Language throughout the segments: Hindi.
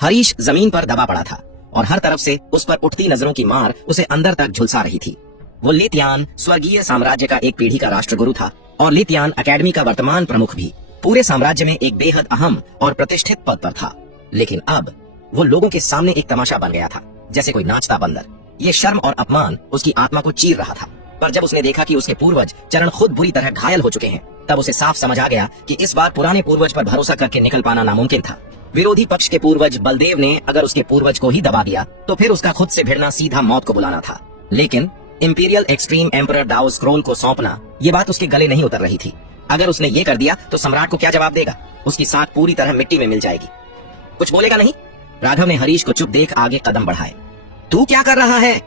हरीश जमीन पर दबा पड़ा था और हर तरफ से उस पर उठती नजरों की मार उसे अंदर तक झुलसा रही थी। वो लितियान स्वर्गीय साम्राज्य का एक पीढ़ी का राष्ट्रगुरु था और लितियान अकेडमी का वर्तमान प्रमुख भी। पूरे साम्राज्य में एक बेहद अहम और प्रतिष्ठित पद पर था, लेकिन अब वो लोगों के सामने एक तमाशा बन गया था, जैसे कोई नाचता बंदर। ये शर्म और अपमान उसकी आत्मा को चीर रहा था। पर जब उसने देखा कि उसके पूर्वज चरण खुद बुरी तरह घायल हो चुके हैं, तब उसे साफ समझ आ गया कि इस बार पुराने पूर्वज पर भरोसा करके निकल पाना नामुमकिन था। विरोधी पक्ष के पूर्वज बलदेव ने अगर उसके पूर्वज को ही दबा दिया तो फिर उसका खुद से भिड़ना सीधा मौत को बुलाना था। लेकिन इंपीरियल एक्सट्रीम एम्परर दाओ स्क्रोल को सौंपना, ये बात उसके गले नहीं उतर रही थी। अगर उसने ये कर दिया तो सम्राट को क्या जवाब देगा? उसकी साख पूरी तरह मिट्टी में मिल जाएगी। कुछ बोलेगा नहीं? राघव ने हरीश को चुप देख आगे कदम बढ़ाए। तू क्या कर रहा है?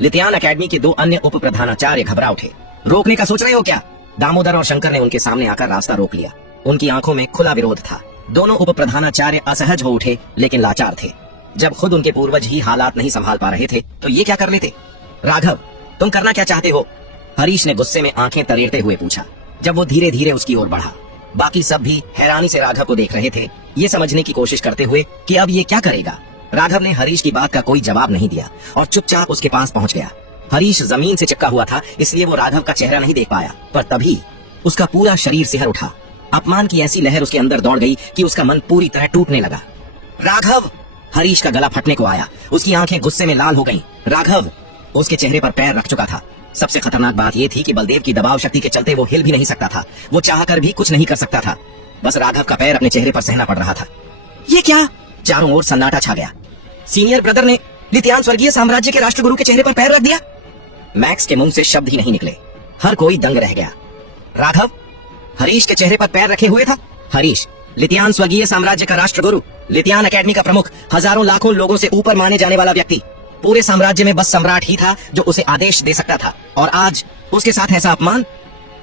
लितियान अकेडमी के दो अन्य उप प्रधानाचार्य घबरा उठे। रोकने का सोच रहे हो क्या? दामोदर और शंकर ने उनके सामने आकर रास्ता रोक लिया। उनकी आंखों में खुला विरोध था। दोनों उप प्रधानाचार्य असहज हो उठे, लेकिन लाचार थे। जब खुद उनके पूर्वज ही हालात नहीं संभाल पा रहे थे तो ये क्या कर लेते? राघव, तुम करना क्या चाहते हो? हरीश ने गुस्से में आंखें तरेड़ते हुए पूछा, जब वो धीरे धीरे उसकी ओर बढ़ा। बाकी सब भी हैरानी से राघव को देख रहे थे, ये समझने की कोशिश करते हुए कि अब ये क्या करेगा। राघव ने हरीश की बात का कोई जवाब नहीं दिया और चुपचाप उसके पास पहुंच गया। हरीश जमीन से चिपका हुआ था, इसलिए वो राघव का चेहरा नहीं देख पाया, पर तभी उसका पूरा शरीर सिहर उठा। अपमान की ऐसी लहर उसके अंदर दौड़ गई कि उसका मन पूरी तरह टूटने लगा। राघव! हरीश का गला फटने को आया। उसकी आंखें गुस्से में लाल हो गईं। राघव उसके चेहरे पर पैर रख चुका था। सबसे खतरनाक बात यह थी कि बलदेव की दबाव शक्ति के चलते वो हिल भी नहीं सकता था। वो चाहकर भी कुछ नहीं कर सकता था। बस राघव का पैर अपने चेहरे पर सहना पड़ रहा था। ये क्या? चारों ओर सन्नाटा छा गया। सीनियर ब्रदर ने लितियान स्वर्गीय साम्राज्य के राष्ट्रगुरु के चेहरे पर पैर रख दिया। मैक्स के मुंह से शब्द ही नहीं निकले। हर कोई दंग रह गया। राघव हरीश के चेहरे पर पैर रखे हुए था। हरीश लितियान स्वर्गीय साम्राज्य का राष्ट्रगुरु, लितियान अकेडमी का प्रमुख, हजारों लाखों लोगों से ऊपर माने जाने वाला व्यक्ति। पूरे साम्राज्य में बस सम्राट ही था जो उसे आदेश दे सकता था, और आज उसके साथ ऐसा अपमान।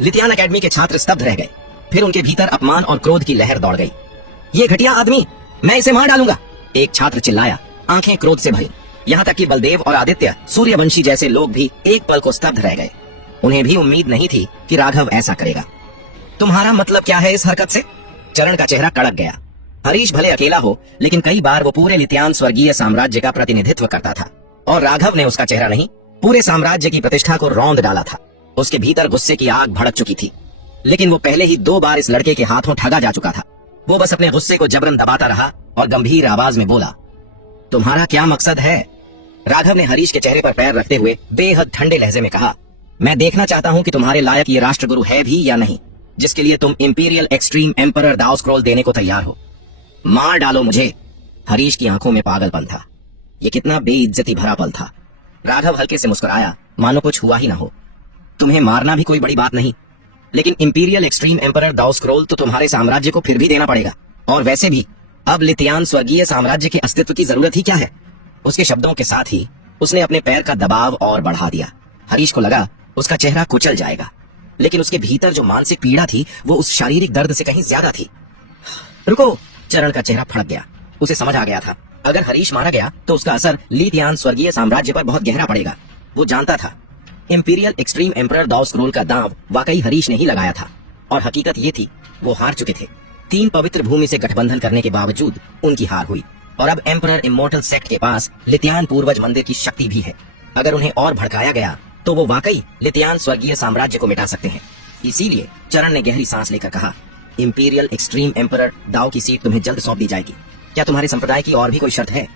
लितियान अकेडमी के छात्र स्तब्ध रह गए। फिर उनके भीतर अपमान और क्रोध की लहर दौड़ गई। ये घटिया आदमी, मैं इसे मार डालूंगा, एक छात्र चिल्लाया। आंखें क्रोध से भरी। यहाँ तक कि बलदेव और आदित्य, सूर्यवंशी जैसे लोग भी एक पल को स्तब्ध रह गए। उन्हें भी उम्मीद नहीं थी कि राघव ऐसा करेगा। तुम्हारा मतलब क्या है इस हरकत से? चरण का चेहरा कड़क गया। हरीश भले अकेला हो, लेकिन कई बार वो पूरे लितियान स्वर्गीय साम्राज्य का प्रतिनिधित्व करता था, और राघव ने उसका चेहरा नहीं, पूरे साम्राज्य की प्रतिष्ठा को रौंद डाला था। उसके भीतर गुस्से की आग भड़क चुकी थी, लेकिन वो पहले ही 2 बार इस लड़के के हाथों ठगा जा चुका था। वो बस अपने गुस्से को जबरन दबाता रहा और गंभीर आवाज में बोला, तुम्हारा क्या मकसद है? राघव ने हरीश के चेहरे पर पैर रखते हुए बेहद ठंडे लहजे में कहा, मैं देखना चाहता हूं कि तुम्हारे लायक ये राष्ट्रगुरु है भी या नहीं, जिसके लिए तुम इंपीरियल एक्सट्रीम एम्परर दाओ स्क्रोल देने को तैयार हो। मार डालो मुझे। हरीश की आंखों में पागलपन था। ये कितना बेइज्जती भरा पल था। राघव हल्के से मुस्कुराया, मानो कुछ हुआ ही ना हो। तुम्हें मारना भी कोई बड़ी बात नहीं, लेकिन इंपीरियल एक्सट्रीम एम्परर दाओ स्क्रोल तो तुम्हारे साम्राज्य को फिर भी देना पड़ेगा। और वैसे भी अब लितियान स्वर्गीय साम्राज्य के अस्तित्व की जरूरत ही क्या है? उसके शब्दों के साथ ही उसने अपने पैर का दबाव और बढ़ा दिया। हरीश को लगा उसका चेहरा कुचल जाएगा, लेकिन उसके भीतर जो मानसिक पीड़ा थी वो उस शारीरिक दर्द से कहीं ज्यादा थी। रुको! चरण का चेहरा फड़क गया। उसे समझ आ गया था, अगर हरीश मारा गया तो उसका असर लितियान स्वर्गीय साम्राज्य पर बहुत गहरा पड़ेगा। वो जानता था इंपीरियल एक्सट्रीम एम्परर दाओ स्क्रोल का दांव वाकई हरीश ने ही लगाया था, और हकीकत ये थी वो हार चुके थे। 3 पवित्र भूमि से गठबंधन करने के बावजूद उनकी हार हुई, और अब एम्परर इमोर्टल सेक्ट के पास लितियान पूर्वज मंदिर की शक्ति भी है। अगर उन्हें और भड़काया गया तो वो वाकई लितियान स्वर्गीय साम्राज्य को मिटा सकते हैं। इसीलिए चरण ने गहरी सांस लेकर कहा, इंपीरियल एक्सट्रीम एम्परर दाओ की सीट तुम्हें जल्द सौंप दी जाएगी। क्या तुम्हारे संप्रदाय की और भी कोई शर्त है?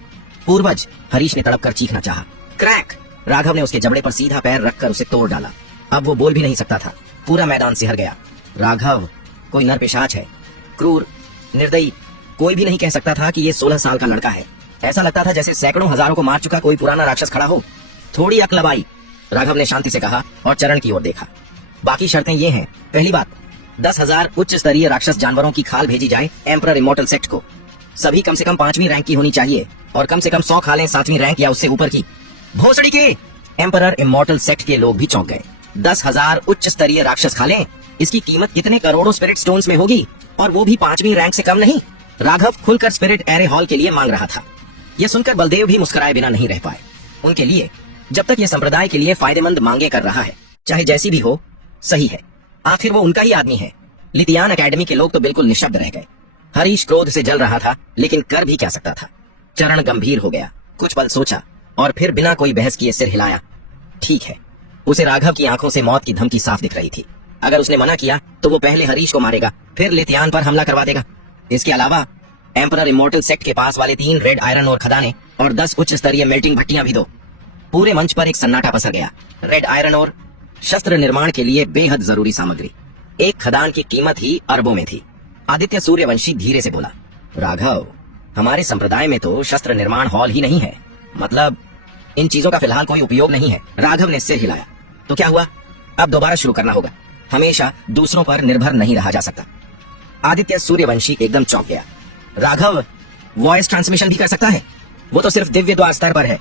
पूर्वज! हरीश ने तड़प कर चीखना चाहा। क्रैक! राघव ने उसके जबड़े पर सीधा पैर रखकर उसे तोड़ डाला। अब वो बोल भी नहीं सकता था। पूरा मैदान सिहर गया। राघव कोई नरपिशाच है, क्रूर, निर्दयी। कोई भी नहीं कह सकता था कि ये 16 साल का लड़का है। ऐसा लगता था जैसे सैकड़ों हजारों को मार चुका कोई पुराना राक्षस खड़ा हो। थोड़ी अक्ल अब आई, राघव ने शांति से कहा और चरण की ओर देखा। बाकी शर्तें ये हैं। पहली बात, 10,000 उच्च स्तरीय राक्षस जानवरों की खाल भेजी जाए एम्परर इमोर्टल सेक्ट को। सभी कम से कम 5वीं रैंक की होनी चाहिए, और कम से कम 100 खालें 7वीं रैंक या उससे ऊपर की। भोसड़ी के! एम्परर इमोर्टल सेक्ट के लोग भी चौंक गए। 10,000 उच्च स्तरीय राक्षस खालें, इसकी कीमत कितने करोड़ों स्पिरिट स्टोन्स में होगी, और वो भी 5वीं रैंक से कम नहीं। राघव खुलकर स्पिरिट एरे हॉल के लिए मांग रहा था। यह सुनकर बलदेव भी मुस्कुराए बिना नहीं रह पाए। उनके लिए जब तक ये संप्रदाय के लिए फायदेमंद मांगे कर रहा है, चाहे जैसी भी हो, सही है। आखिर वो उनका ही आदमी है। लितियान अकेडमी के लोग तो बिल्कुल निशब्द रह गए। हरीश क्रोध से जल रहा था, लेकिन कर भी क्या सकता था। चरण गंभीर हो गया, कुछ पल सोचा और फिर बिना कोई बहस किए सिर हिलाया। ठीक है, उसे राघव की आंखों से मौत की धमकी साफ दिख रही थी। अगर उसने मना किया तो वो पहले हरीश को मारेगा, फिर लितियान पर हमला करवा देगा। इसके अलावा एम्परर इमोर्टल सेक्ट के पास वाले 3 रेड आयरन और खदानें और 10 उच्च स्तरीय मेल्टिंग भट्टियां भी दो। पूरे मंच पर एक सन्नाटा पसर गया। रेड आयरन और शस्त्र निर्माण के लिए बेहद जरूरी सामग्री, एक खदान की कीमत ही अरबों में थी। आदित्य सूर्यवंशी धीरे से बोला, राघव, हमारे संप्रदाय में तो शस्त्र निर्माण हॉल ही नहीं है, मतलब इन चीजों का फिलहाल कोई उपयोग नहीं है। राघव ने सिर हिलाया। तो क्या हुआ? अब दोबारा शुरू करना होगा, हमेशा दूसरों पर निर्भर नहीं रहा जा सकता। आदित्य सूर्यवंशी एकदम चौंक गया। राघव वॉइस ट्रांसमिशन भी कर सकता है? वो तो सिर्फ दिव्य द्वार स्तर पर है।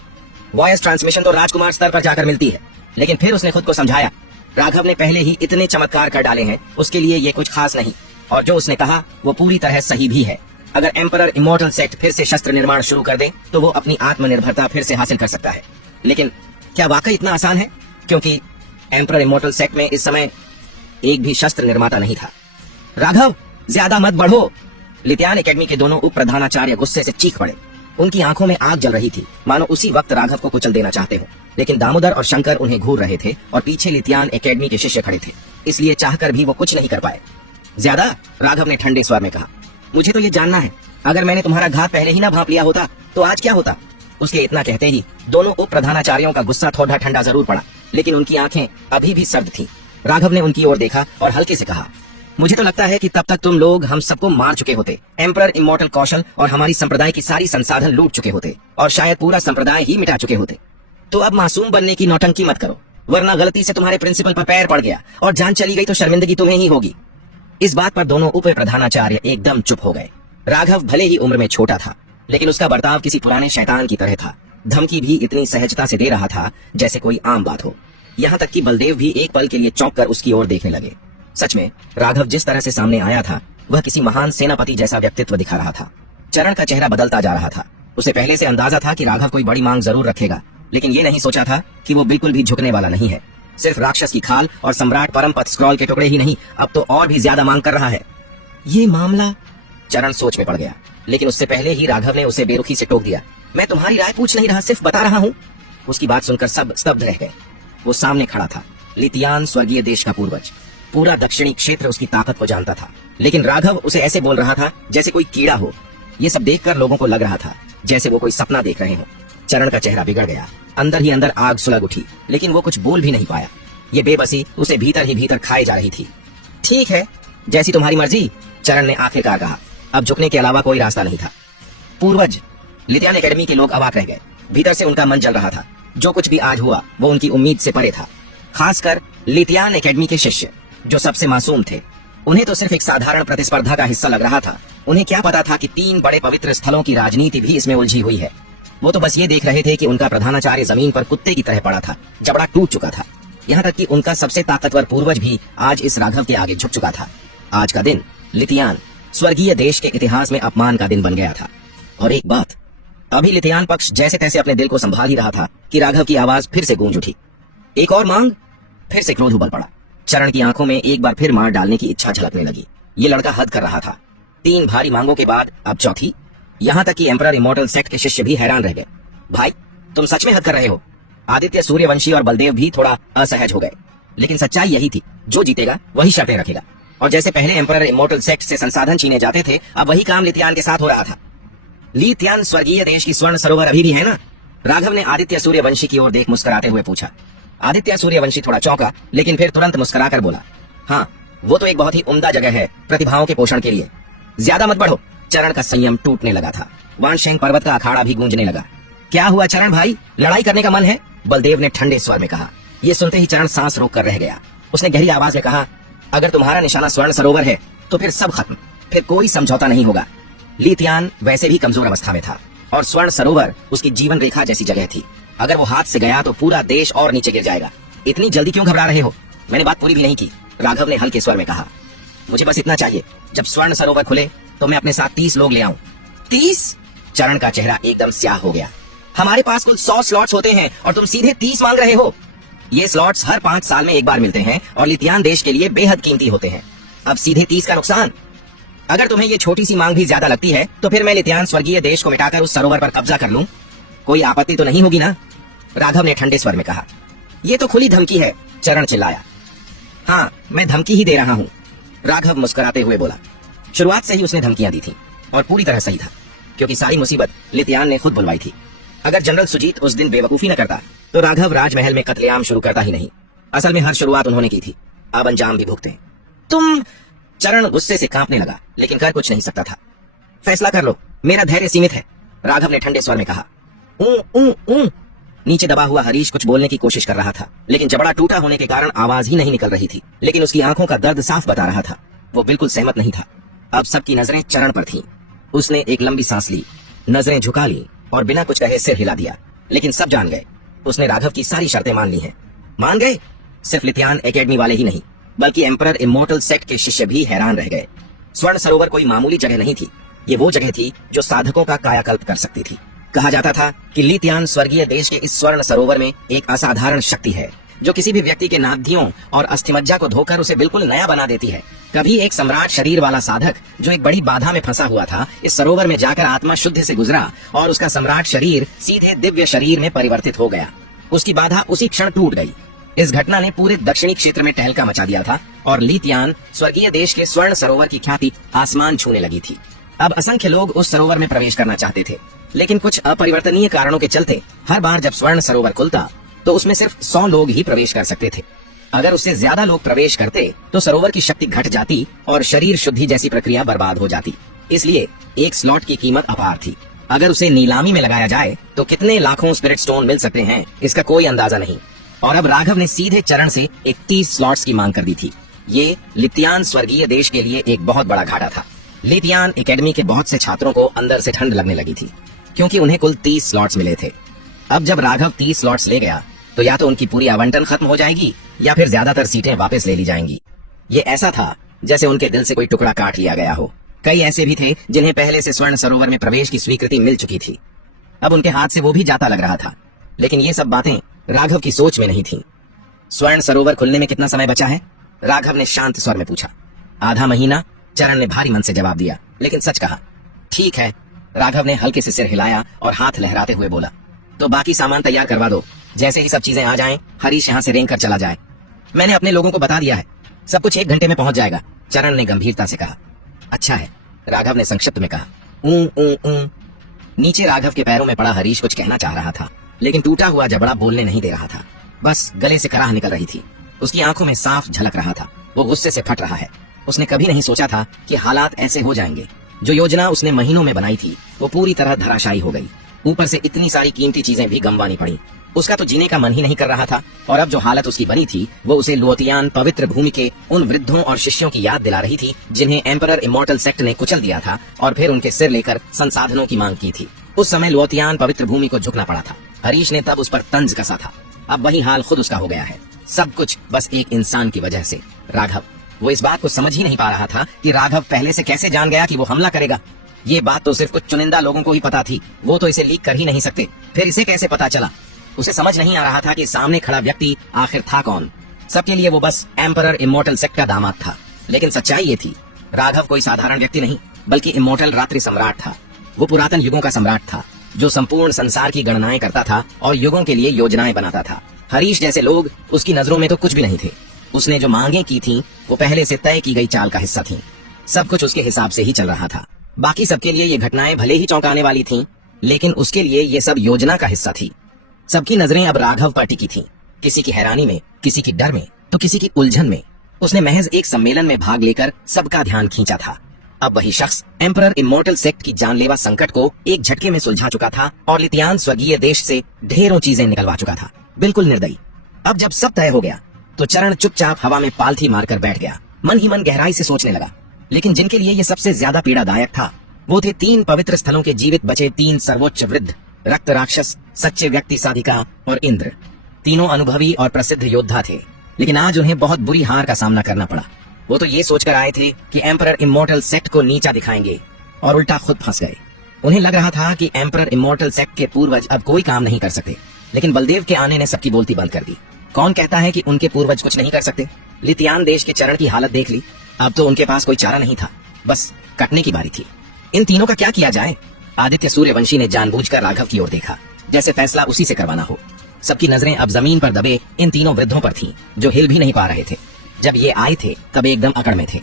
वॉइस ट्रांसमिशन तो राजकुमार स्तर पर जाकर मिलती है। लेकिन फिर उसने खुद को समझाया, राघव ने पहले ही इतने चमत्कार कर डाले हैं, उसके लिए ये कुछ खास नहीं। और जो उसने कहा वो पूरी तरह सही भी है। अगर एम्परर इमोर्टल सेक्ट फिर से शस्त्र निर्माण शुरू कर दे तो वो अपनी आत्मनिर्भरता फिर से हासिल कर सकता है। लेकिन क्या वाकई इतना आसान है? क्योंकि एम्परर इमोर्टल सेक्ट में इस समय एक भी शस्त्र निर्माता नहीं था। राघव, ज्यादा मत बढ़ो। लितियान एकेडमी के दोनों उप प्रधानाचार्य गुस्से से चीख पड़े। उनकी आंखों में आग जल रही थी, मानो उसी वक्त राघव को कुचल देना चाहते हो। लेकिन दामोदर और शंकर उन्हें घूर रहे थे और पीछे लितियान एकेडमी के शिष्य खड़े थे, इसलिए चाहकर भी वो कुछ नहीं कर पाए। ज्यादा? राघव ने ठंडे स्वर में कहा, मुझे तो ये जानना है, अगर मैंने तुम्हारा घात पहले ही ना भांप लिया होता तो आज क्या होता? उसके इतना कहते ही दोनों उप प्रधानाचार्यों का गुस्सा थोड़ा ठंडा जरूर पड़ा, लेकिन उनकी आंखें अभी भी सर्द थीं। राघव ने उनकी ओर देखा और हल्के से कहा, मुझे तो लगता है कि तब तक तुम लोग हम सबको मार चुके होते। एम्परर इमोर्टल कौशल और हमारी संप्रदाय की सारी संसाधन लूट चुके होते और शायद पूरा संप्रदाय ही मिटा चुके होते। तो अब मासूम बनने की नौटंकी मत करो, वरना गलती से तुम्हारे प्रिंसिपल पर पैर पड़ गया और जान चली गई तो शर्मिंदगी तुम्हें ही होगी। इस बात पर दोनों उप प्रधानाचार्य एकदम चुप हो गए। राघव भले ही उम्र में छोटा था, लेकिन उसका बर्ताव किसी पुराने शैतान की तरह था। धमकी भी इतनी सहजता से दे रहा था जैसे कोई आम बात हो। यहाँ तक कि बलदेव भी एक पल के लिए चौंक कर उसकी ओर देखने लगे। सच में राघव जिस तरह से सामने आया था वह किसी महान सेनापति जैसा व्यक्तित्व दिखा रहा था। चरण का चेहरा बदलता जा रहा था। उसे पहले से अंदाजा था कि राघव कोई बड़ी मांग जरूर रखेगा, लेकिन ये नहीं सोचा था कि वो बिल्कुल भी झुकने वाला नहीं है। सिर्फ राक्षस की खाल और सम्राट परमपद स्क्रॉल के टुकड़े ही नहीं, अब तो और भी ज्यादा मांग कर रहा है। ये मामला? चरण सोच में पड़ गया, लेकिन उससे पहले ही राघव ने उसे बेरुखी से टोक दिया। मैं तुम्हारी राय पूछ नहीं रहा, सिर्फ बता रहा हूँ। उसकी बात सुनकर सब स्तब्ध रह गए। वो सामने खड़ा था, लितियान स्वर्गीय देश का पूर्वज। पूरा दक्षिणी क्षेत्र उसकी ताकत को जानता था, लेकिन राघव उसे ऐसे बोल रहा था जैसे कोई कीड़ा हो। ये सब देखकर लोगों को लग रहा था जैसे वो कोई सपना देख रहे हो। चरण का चेहरा बिगड़ गया, अंदर ही अंदर आग सुलग उठी, लेकिन वो कुछ बोल भी नहीं पाया। ये बेबसी उसे भीतर ही भीतर खाए जा रही थी। ठीक है, जैसी तुम्हारी मर्जी, चरण ने आखिरकार कहा। अब झुकने के अलावा कोई रास्ता नहीं था। पूर्वज, लितियान एकेडमी के लोग अवाक रह गए। भीतर से उनका मन जल रहा था। जो कुछ भी आज हुआ वो उनकी उम्मीद से परे था। खासकर लितियान एकेडमी के शिष्य जो सबसे मासूम थे। उन्हें तो सिर्फ एक साधारण प्रतिस्पर्धा का हिस्सा लग रहा था। उन्हें क्या पता था कि 3 बड़े पवित्र स्थलों की राजनीति भी इसमें उलझी हुई है। वो तो बस ये देख रहे थे कि उनका प्रधानाचार्य जमीन पर कुत्ते की तरह पड़ा था, जबड़ा टूट चुका था। यहाँ तक कि उनका सबसे ताकतवर पूर्वज भी आज इस राघव के आगे झुक चुका था। आज का दिन लितियान स्वर्गीय देश के इतिहास में अपमान का दिन बन गया था। और एक बात, अभी लितियान पक्ष जैसे तैसे अपने दिल को संभाल ही रहा था कि राघव की आवाज फिर से गूंज उठी। एक और मांग? फिर से क्रोध उबल पड़ा। चरण की आंखों में एक बार फिर मार डालने की इच्छा झलकने लगी। ये लड़का हद कर रहा था। 3 भारी मांगों के बाद अब चौथी। यहाँ तक कि एम्परर इमोर्टल सेक्ट के शिष्य भी हैरान रह गए। भाई, तुम सच में हद कर रहे हो? आदित्य सूर्यवंशी और बलदेव भी थोड़ा असहज हो गए। लेकिन सच्चाई यही थी, जो जीतेगा वही शर्तें रखेगा। और जैसे पहले एम्परर इमोर्टल सेक्ट से संसाधन छीने जाते थे, अब वही काम लितियान के साथ हो रहा था। लितियान स्वर्गीय देश की स्वर्ण सरोवर अभी भी है ना? राघव ने आदित्य सूर्यवंशी की ओर देख मुस्कुराते हुए पूछा। आदित्य सूर्यवंशी थोड़ा चौंका, लेकिन फिर तुरंत मुस्कुराकर बोला, हाँ, वो तो एक बहुत ही उम्दा जगह है प्रतिभाओं के पोषण के लिए। ज्यादा मत बढ़ो। चरण का संयम टूटने लगा था। वानशेंग पर्वत का अखाड़ा भी गूंजने लगा। क्या हुआ चरण भाई, लड़ाई करने का मन है? बलदेव ने ठंडे स्वर में कहा। ये सुनते ही चरण सांस रोक कर रह गया। उसने गहरी आवाज में कहा, अगर तुम्हारा निशाना स्वर्ण सरोवर है तो फिर सब खत्म, फिर कोई समझौता नहीं होगा। लितियान वैसे भी कमजोर अवस्था में था और स्वर्ण सरोवर उसकी जीवन रेखा जैसी जगह थी। अगर वो हाथ से गया तो पूरा देश और नीचे गिर जाएगा। इतनी जल्दी क्यों घबरा रहे हो? मैंने बात पूरी भी नहीं की, राघव ने हल्के स्वर में कहा। मुझे बस इतना चाहिए, जब स्वर्ण सरोवर खुले तो मैं अपने साथ 30 लोग ले आऊं। 30? चरण का चेहरा एकदम स्याह हो गया। हमारे पास कुल 100 स्लॉट्स होते हैं और तुम सीधे 30 मांग रहे हो। ये स्लॉट्स हर 5 साल में एक बार मिलते हैं और लितियान देश के लिए बेहद कीमती होते हैं। अब सीधे 30 का नुकसान? अगर तुम्हें ये छोटी सी मांग भी ज्यादा लगती है तो फिर मैं लित्यान स्वर्गीय देश को मिटाकर उस सरोवर पर कब्जा कर लूं। कोई आपत्ति तो नहीं होगी ना? राघव ने ठंडे स्वर में कहा। ये तो खुली धमकी है, चरण चिल्लाया। हाँ, मैं धमकी ही दे रहा हूँ, राघव मुस्कुराते हुए बोला। शुरुआत से ही उसने धमकियां दी थी और पूरी तरह सही था, क्योंकि सारी मुसीबत लित्यान ने खुद बुलवाई थी। अगर जनरल सुजीत उस दिन बेवकूफी न करता तो राघव राजमहल में कत्लेआम शुरू करता ही नहीं। असल में हर शुरुआत उन्होंने की थी, अब अंजाम भी भुगते हैं। तुम, चरण गुस्से से कांपने लगा, लेकिन कर कुछ नहीं सकता था। फैसला कर लो, मेरा धैर्य सीमित है, राघव ने ठंडे स्वर में कहा। नीचे दबा हुआ हरीश कुछ बोलने की कोशिश कर रहा था, लेकिन जबड़ा टूटा होने के कारण आवाज ही नहीं निकल रही थी। लेकिन उसकी आंखों का दर्द साफ बता रहा था, वो बिल्कुल सहमत नहीं था। अब सबकी नजरें चरण पर थीं। उसने एक लंबी सांस ली, नजरें झुका ली और बिना कुछ कहे सिर हिला दिया। लेकिन सब जान गए, उसने राघव की सारी शर्तें मान ली हैं। मान गए? सिर्फ लित्यान एकेडमी वाले ही नहीं, बल्कि एम्परर इमोर्टल सेक्ट के शिष्य भी हैरान रह गए। स्वर्ण सरोवर कोई मामूली जगह नहीं थी, ये वो जगह थी जो साधकों का कायाकल्प कर सकती थी। कहा जाता था कि लित्यान स्वर्गीय देश के इस स्वर्ण सरोवर में एक असाधारण शक्ति है जो किसी भी व्यक्ति के नाभियों और अस्थिमज्जा को धोकर उसे बिल्कुल नया बना देती है। कभी एक सम्राट शरीर वाला साधक जो एक बड़ी बाधा में फंसा हुआ था, इस सरोवर में जाकर आत्मा शुद्ध से गुजरा और उसका सम्राट शरीर सीधे दिव्य शरीर में परिवर्तित हो गया। उसकी बाधा उसी क्षण टूट गई। इस घटना ने पूरे दक्षिणी क्षेत्र में टहलका मचा दिया था और लित्यान स्वर्गीय देश के स्वर्ण सरोवर की ख्याति आसमान छूने लगी थी। अब असंख्य लोग उस सरोवर में प्रवेश करना चाहते थे, लेकिन कुछ अपरिवर्तनीय कारणों के चलते हर बार जब स्वर्ण सरोवर खुलता तो उसमें सिर्फ 100 लोग ही प्रवेश कर सकते थे। अगर उससे ज्यादा लोग प्रवेश करते तो सरोवर की शक्ति घट जाती और शरीर शुद्धि जैसी प्रक्रिया बर्बाद हो जाती। इसलिए एक स्लॉट की कीमत अपार थी। अगर उसे नीलामी में लगाया जाए तो कितने लाखों स्पिरिट स्टोन मिल सकते हैं, इसका कोई अंदाजा नहीं। और अब राघव ने सीधे चरण से 31 स्लॉट्स की मांग कर दी थी। ये लित्यान स्वर्गीय देश के लिए एक बहुत बड़ा घाटा था। लित्यान एकेडमी के बहुत से छात्रों को अंदर से ठंड लगने लगी थी, क्योंकि उन्हें कुल 30 स्लॉट्स मिले थे। अब जब राघव 30 स्लॉट्स ले गया तो या तो उनकी पूरी आवंटन खत्म हो जाएगी या फिर ज्यादातर सीटें वापस ले ली जाएंगी। ये ऐसा था जैसे उनके दिल से कोई टुकड़ा काट लिया गया हो। कई ऐसे भी थे जिन्हें पहले से स्वर्ण सरोवर में प्रवेश की स्वीकृति मिल चुकी थी। अब उनके हाथ से वो भी जाता लग रहा था, लेकिन ये सब बातें राघव की सोच में नहीं थी। स्वर्ण सरोवर खुलने में कितना समय बचा है? राघव ने शांत स्वर में पूछा। आधा महीना, चरण ने भारी मन से जवाब दिया, लेकिन सच कहा। ठीक है, राघव ने हल्के से सिर हिलाया और हाथ लहराते हुए बोला। तो बाकी सामान तैयार करवा दो। जैसे ही सब चीजें आ जाएं, हरीश यहाँ से रेंग कर चला जाए। मैंने अपने लोगों को बता दिया है, सब कुछ 1 घंटे में पहुंच जाएगा, चरण ने गंभीरता से कहा। अच्छा है, राघव ने संक्षिप्त में कहा। नीचे राघव के पैरों में पड़ा हरीश कुछ कहना चाह रहा था, लेकिन टूटा हुआ जबड़ा बोलने नहीं दे रहा था। बस गले से कराह निकल रही थी। उसकी आंखों में साफ झलक रहा था, वो गुस्से से फट रहा है। उसने कभी नहीं सोचा था कि हालात ऐसे हो जाएंगे। जो योजना उसने महीनों में बनाई थी वो पूरी तरह धराशायी हो गई। ऊपर से इतनी सारी कीमती चीजें भी गंवानी पड़ी। उसका तो जीने का मन ही नहीं कर रहा था, और अब जो हालत उसकी बनी थी वो उसे लुओतियान पवित्र भूमि के उन वृद्धों और शिष्यों की याद दिला रही थी जिन्हें एम्परर इमोर्टल सेक्ट ने कुचल दिया था और फिर उनके सिर लेकर संसाधनों की मांग की थी। उस समय लुओतियान पवित्र भूमि को झुकना पड़ा था। हरीश ने तब उस पर तंज कसा था। अब वही हाल खुद उसका हो गया है। सब कुछ बस एक इंसान की वजह से। राघव, वो इस बात को समझ ही नहीं पा रहा था कि राघव पहले से कैसे जान गया कि वो हमला करेगा। ये बात तो सिर्फ कुछ चुनिंदा लोगों को ही पता थी, वो तो इसे लीक कर ही नहीं सकते। फिर इसे कैसे पता चला? उसे समझ नहीं आ रहा था कि सामने खड़ा व्यक्ति आखिर था कौन। सबके लिए वो बस एम्परर इमोर्टल सेक्ट का दामाद था, लेकिन सच्चाई ये थी, राघव कोई साधारण व्यक्ति नहीं बल्कि इमोर्टल रात्रि सम्राट था। वो पुरातन युगों का सम्राट था जो संपूर्ण संसार की गणनाएं करता था और युगों के लिए योजनाएं बनाता था। हरीश जैसे लोग उसकी नजरों में तो कुछ भी नहीं थे। उसने जो मांगे की थी वो पहले से तय की गई चाल का हिस्सा थी। सब कुछ उसके हिसाब से ही चल रहा था। बाकी सबके लिए ये घटनाएं भले ही चौंकाने वाली थीं, लेकिन उसके लिए ये सब योजना का हिस्सा थी। सबकी नजरें अब राघव पर टिकी थीं, किसी की हैरानी में, किसी की डर में, तो किसी की उलझन में। उसने महज एक सम्मेलन में भाग लेकर सबका ध्यान खींचा था। अब वही शख्स एम्परर इमोर्टल सेक्ट की जानलेवा संकट को एक झटके में सुलझा चुका था और लित्यान स्वर्गीय देश से ढेरों चीजें निकलवा चुका था, बिल्कुल निर्दयी। अब जब सब तय हो गया तो चरण चुपचाप हवा में पालथी मारकर बैठ गया। मन ही मन गहराई से सोचने लगा। लेकिन जिनके लिए ये सबसे ज्यादा पीड़ादायक था वो थे 3 पवित्र स्थलों के जीवित बचे 3 सर्वोच्च वृद्ध, रक्त राक्षस, सच्चे व्यक्ति साधिका और इंद्र। तीनों अनुभवी और प्रसिद्ध योद्धा थे, लेकिन आज उन्हें बहुत बुरी हार का सामना करना पड़ा। वो तो ये सोचकर आए थे कि एम्परर इमोर्टल सेक्ट को नीचा दिखाएंगे, और उल्टा खुद फंस गए। उन्हें लग रहा था कि एम्परर इमोर्टल सेक्ट के पूर्वज अब कोई काम नहीं कर सकते, लेकिन बलदेव के आने ने सबकी बोलती बंद कर दी। कौन कहता है कि उनके पूर्वज कुछ नहीं कर सकते? लित्यान देश के चरण की हालत देख ली। अब तो उनके पास कोई चारा नहीं था, बस कटने की बारी थी। इन तीनों का क्या किया जाए? आदित्य सूर्यवंशी ने जानबूझकर राघव की ओर देखा, जैसे फैसला उसी से करवाना हो। सबकी नजरें अब जमीन पर दबे इन तीनों वृद्धों पर थीं, जो हिल भी नहीं पा रहे थे। जब ये आए थे तब एकदम अकड़ में थे।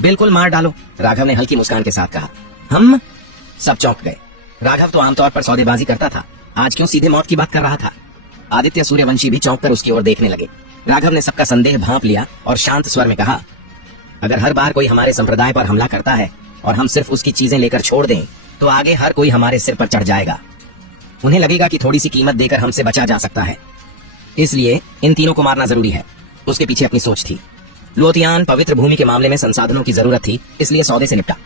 बिल्कुल मार डालो, राघव ने हल्की मुस्कान के साथ कहा। हम सब चौंक गए। राघव तो आमतौर पर सौदेबाजी करता था, आज क्यों सीधे मौत की बात कर रहा था? आदित्य सूर्यवंशी भी चौंक कर उसकी ओर देखने लगे। राघव ने सबका संदेह भांप लिया और शांत स्वर में कहा, अगर हर बार कोई हमारे संप्रदाय पर हमला करता है और हम सिर्फ उसकी चीजें लेकर छोड़ दें, तो आगे हर कोई हमारे सिर पर चढ़ जाएगा। उन्हें लगेगा कि थोड़ी सी कीमत देकर हमसे बचा जा सकता है, इसलिए इन तीनों को मारना जरूरी है। उसके पीछे अपनी सोच थी। लोतियान पवित्र भूमि के मामले में संसाधनों की जरूरत थी, इसलिए सौदे से निपटा।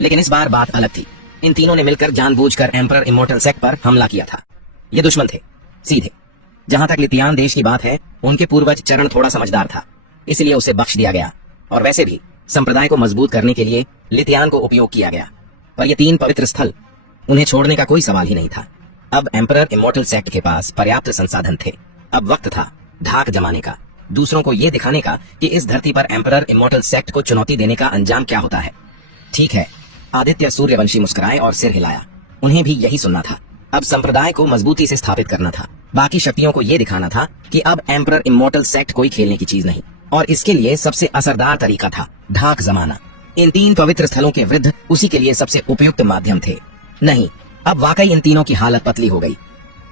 लेकिन इस बार बात अलग थी। इन तीनों ने मिलकर जानबूझकर एम्परर इमोर्टल सेक्ट पर हमला किया था। ये दुश्मन थे सीधे। जहां तक लितियान देश की बात है, उनके पूर्वज चरण थोड़ा समझदार था, इसलिए उसे बख्श दिया गया। और वैसे भी संप्रदाय को मजबूत करने के लिए लितियान को उपयोग किया गया। पर ये 3 पवित्र स्थल, उन्हें छोड़ने का कोई सवाल ही नहीं था। अब एम्परर इमोर्टल सेक्ट के पास पर्याप्त संसाधन थे। अब वक्त था धाक जमाने का, दूसरों को यह दिखाने का कि इस धरती पर एम्परर इमोर्टल सेक्ट को चुनौती देने का अंजाम क्या होता है। ठीक है, आदित्य सूर्यवंशी मुस्कुराए और सिर हिलाया। उन्हें भी यही सुनना था। अब संप्रदाय को मजबूती से स्थापित करना था। बाकी शक्तियों को यह दिखाना था कि अब एम्परर इमोर्टल सेक्ट कोई खेलने की चीज नहीं, और इसके लिए सबसे असरदार तरीका था ढाक जमाना। इन 3 पवित्र स्थलों के वृद्ध उसी के लिए सबसे उपयुक्त माध्यम थे। नहीं, अब वाकई इन तीनों की हालत पतली हो गई।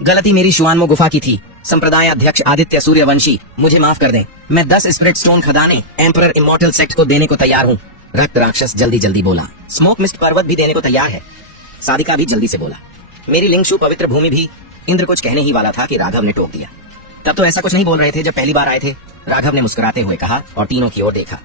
गलती मेरी शुआनमो गुफा की थी। संप्रदाय अध्यक्ष आदित्य सूर्यवंशी, मुझे माफ कर दें। मैं 10 स्पिरिट स्टोन खदाने एम्परर इमोर्टल सेक्ट को देने को तैयार हूँ। रक्त राक्षस जल्दी जल्दी बोला। स्मोक मिस्ट पर्वत भी देने को तैयार है। सादिका भी जल्दी से बोला। मेरी लिंगशु पवित्र भूमि भी। इंद्र कुछ कहने ही वाला था कि राघव ने टोक दिया। तब तो ऐसा कुछ नहीं बोल रहे थे जब पहली बार आए थे, राघव ने मुस्कुराते हुए कहा और तीनों की ओर देखा।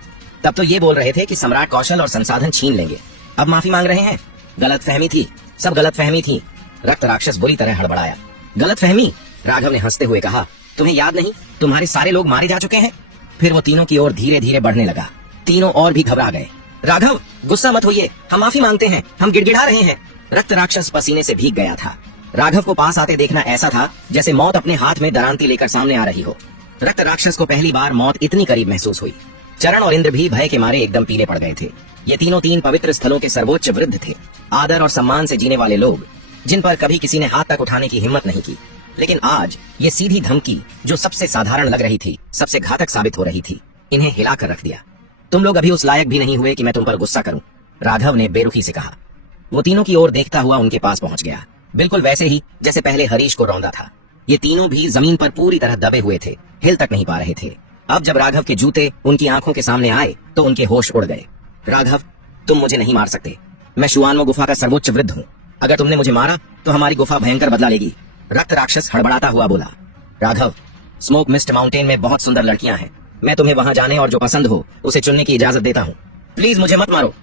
तब तो ये बोल रहे थे कि सम्राट कौशल और संसाधन छीन लेंगे। अब माफी मांग रहे हैं। गलतफहमी थी, सब गलतफहमी थी। रक्त राक्षस बुरी तरह हड़बड़ाया। गलतफहमी? राघव ने हंसते हुए कहा, तुम्हें याद नहीं, तुम्हारे सारे लोग मारे जा चुके हैं। फिर वो तीनों की ओर धीरे धीरे बढ़ने लगा। तीनों और भी घबरा गए। राघव, गुस्सा मत होइए, हम माफी मांगते हैं, हम गिड़गिड़ा रहे हैं। रक्त राक्षस पसीने से भीग गया था। राघव को पास आते देखना ऐसा था जैसे मौत अपने हाथ में दरांती लेकर सामने आ रही हो। रक्त राक्षस को पहली बार मौत इतनी करीब महसूस हुई। चरण और इंद्र भी भय के मारे एकदम पीले पड़ गए थे। ये तीनों 3 पवित्र स्थलों के सर्वोच्च वृद्ध थे, आदर और सम्मान से जीने वाले लोग, जिन पर कभी किसी ने हाथ तक उठाने की हिम्मत नहीं की। लेकिन आज ये सीधी धमकी, जो सबसे साधारण लग रही थी, सबसे घातक साबित हो रही थी, इन्हें हिलाकर रख दिया। तुम लोग अभी उस लायक भी नहीं हुए कि मैं तुम पर गुस्सा करूं, राघव ने बेरुखी से कहा। वो तीनों की ओर देखता हुआ उनके पास पहुंच गया, बिल्कुल वैसे ही जैसे पहले हरीश को रौंदा था। ये तीनों भी जमीन पर पूरी तरह दबे हुए थे, हिल तक नहीं पा रहे थे। अब जब राघव के जूते उनकी आंखों के सामने आए तो उनके होश उड़ गए। राघव, तुम मुझे नहीं मार सकते। मैं शुआनमो गुफा का सर्वोच्च वृद्ध हूँ। अगर तुमने मुझे मारा तो हमारी गुफा भयंकर बदला लेगी। रक्त राक्षस हड़बड़ाता हुआ बोला। राघव, स्मोक मिस्ट माउंटेन में बहुत सुंदर लड़कियां हैं। मैं तुम्हें वहां जाने और जो पसंद हो उसे चुनने की इजाजत देता हूँ। प्लीज मुझे मत मारो।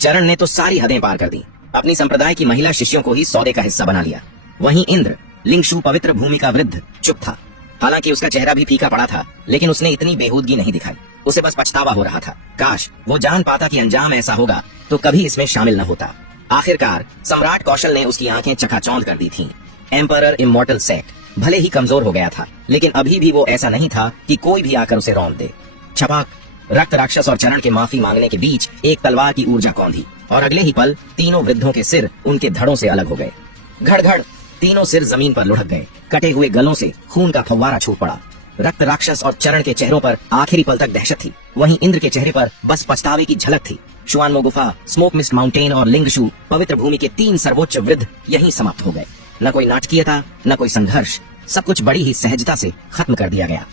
चरण ने तो सारी हदें पार कर दी। अपनी संप्रदाय की महिला शिष्यों को ही सौदे का हिस्सा बना लिया। वहीं इंद्र, लिंगशु पवित्र भूमि का वृद्ध, चुप था। हालांकि उसका चेहरा भी फीका पड़ा था, लेकिन उसने इतनी बेहूदगी नहीं दिखाई। उसे बस पछतावा हो रहा था। काश वो जान पाता कि अंजाम ऐसा होगा तो कभी इसमें शामिल न होता। आखिरकार सम्राट कौशल ने उसकी आंखें चकाचौंध कर दी थीं। एम्परर इमोर्टल सेक्ट भले ही कमजोर हो गया था, लेकिन अभी भी वो ऐसा नहीं था कि कोई भी आकर उसे रौंद दे। छपाक, रक्त राक्षस और चरण के माफी मांगने के बीच एक तलवार की ऊर्जा कौंधी और अगले ही पल तीनों वृद्धों के सिर उनके धड़ों से अलग हो गए। घड़-घड़, तीनों सिर जमीन पर लुढ़क गए। कटे हुए गलों से खून का फव्वारा छूट पड़ा। रक्त राक्षस और चरण के चेहरों पर आखिरी पल तक दहशत थी। वहीं इंद्र के चेहरे पर बस पछतावे की झलक थी। शुआनमो गुफा, स्मोक मिस्ट माउंटेन और लिंगशु पवित्र भूमि के 3 सर्वोच्च वृद्ध यहीं समाप्त हो गए। न कोई नाटकीयता, न कोई संघर्ष, सब कुछ बड़ी ही सहजता से खत्म कर दिया गया।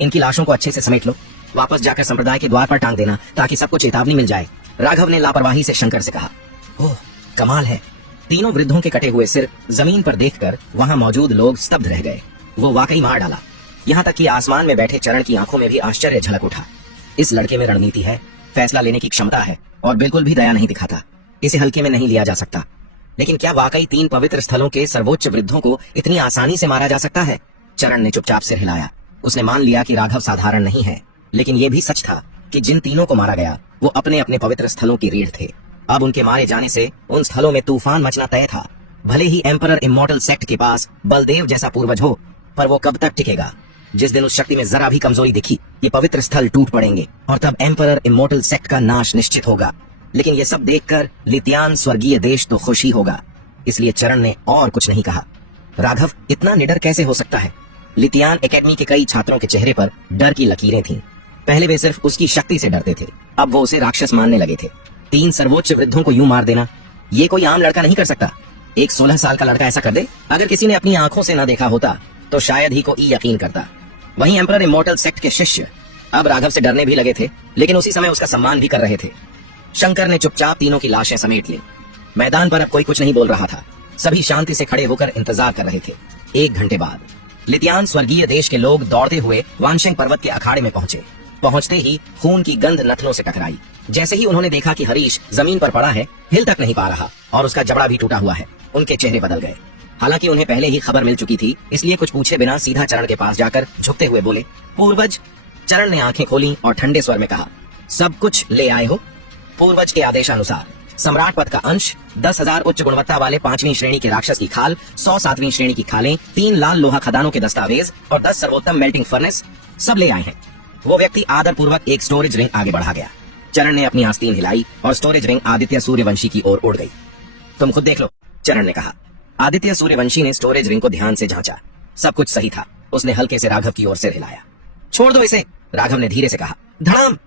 इनकी लाशों को अच्छे से समेट लो, वापस जाकर संप्रदाय के द्वार पर टांग देना ताकि सबको चेतावनी मिल जाए, राघव ने लापरवाही से शंकर से कहा। ओह, कमाल है। तीनों वृद्धों के कटे हुए सिर जमीन पर देखकर वहां मौजूद लोग स्तब्ध रह गए। वो वाकई मार डाला। यहाँ तक कि आसमान में बैठे चरण की आंखों में भी आश्चर्य झलक उठा। इस लड़के में रणनीति है, फैसला लेने की क्षमता है और बिल्कुल भी दया नहीं दिखाता। इसे हल्के में नहीं लिया जा सकता। लेकिन क्या वाकई 3 पवित्र स्थलों के सर्वोच्च वृद्धों को इतनी आसानी से मारा जा सकता है? चरण ने चुपचाप सिर हिलाया। उसने मान लिया कि राघव साधारण नहीं है, लेकिन यह भी सच था कि जिन तीनों को मारा गया वो अपने अपने पवित्र स्थलों की रीढ़ थे। अब उनके मारे जाने से उन स्थलों में तूफान मचना तय था। भले ही एम्परर इमोर्टल सेक्ट के पास बलदेव जैसा पूर्वज हो, पर वो कब तक टिकेगा? जिस दिन उस शक्ति में जरा भी कमजोरी दिखी, ये पवित्र स्थल टूट पड़ेंगे और तब एम्परर इमोर्टल सेक्ट का नाश निश्चित होगा। लेकिन ये सब देखकर लितियान स्वर्गीय देश तो खुश ही होगा, इसलिए चरण ने और कुछ नहीं कहा। राघव इतना निडर कैसे हो सकता है? लितियान एकेडमी के कई छात्रों के चेहरे पर डर की लकीरें थीं। पहले वे सिर्फ उसकी शक्ति से डरते थे, अब वो उसे राक्षस मानने लगे थे। 3 सर्वोच्च वृद्धों को यूं मार देना, ये कोई आम लड़का नहीं कर सकता। एक 16 साल का लड़का ऐसा कर दे? अगर किसी ने अपनी आंखों से न देखा होता तो शायद ही कोई यकीन करता। वहीं एम्परर इमॉर्टल सेक्ट के शिष्य अब राघव से डरने भी लगे थे, लेकिन उसी समय उसका सम्मान भी कर रहे थे। शंकर ने चुपचाप तीनों की लाशें समेट ली। मैदान पर अब कोई कुछ नहीं बोल रहा था, सभी शांति से खड़े होकर इंतजार कर रहे थे। 1 घंटे बाद लितियान स्वर्गीय देश के लोग दौड़ते हुए वानशेंग पर्वत के अखाड़े में पहुंचे। पहुंचते ही खून की गंध नथनों से टकराई। जैसे ही उन्होंने देखा कि हरीश जमीन पर पड़ा है, हिल तक नहीं पा रहा और उसका जबड़ा भी टूटा हुआ है, उनके चेहरे बदल गए। हालांकि उन्हें पहले ही खबर मिल चुकी थी, इसलिए कुछ पूछे बिना सीधा चरण के पास जाकर झुकते हुए बोले, पूर्वज। चरण ने आंखें खोली और ठंडे स्वर में कहा, सब कुछ ले आए हो? पूर्वज के आदेशानुसार सम्राट पद का अंश, 10,000 उच्च गुणवत्ता वाले 5वीं श्रेणी के राक्षस की खाल, 100 7वीं श्रेणी की खालें, 3 लाल लोहा खदानों के दस्तावेज और 10 सर्वोत्तम मेल्टिंग फर्नेस, सब ले आए हैं। वो व्यक्ति आदर पूर्वक एक स्टोरेज रिंग आगे बढ़ा गया। चरण ने अपनी आस्तीन हिलाई और स्टोरेज रिंग आदित्य सूर्यवंशी की ओर उड़ गई। तुम खुद देख लो, चरण ने कहा। आदित्य सूर्यवंशी ने स्टोरेज रिंग को ध्यान से जांचा। सब कुछ सही था। उसने हल्के से राघव की ओर सिर हिलाया। छोड़ दो इसे, राघव ने धीरे से कहा। धड़ाम!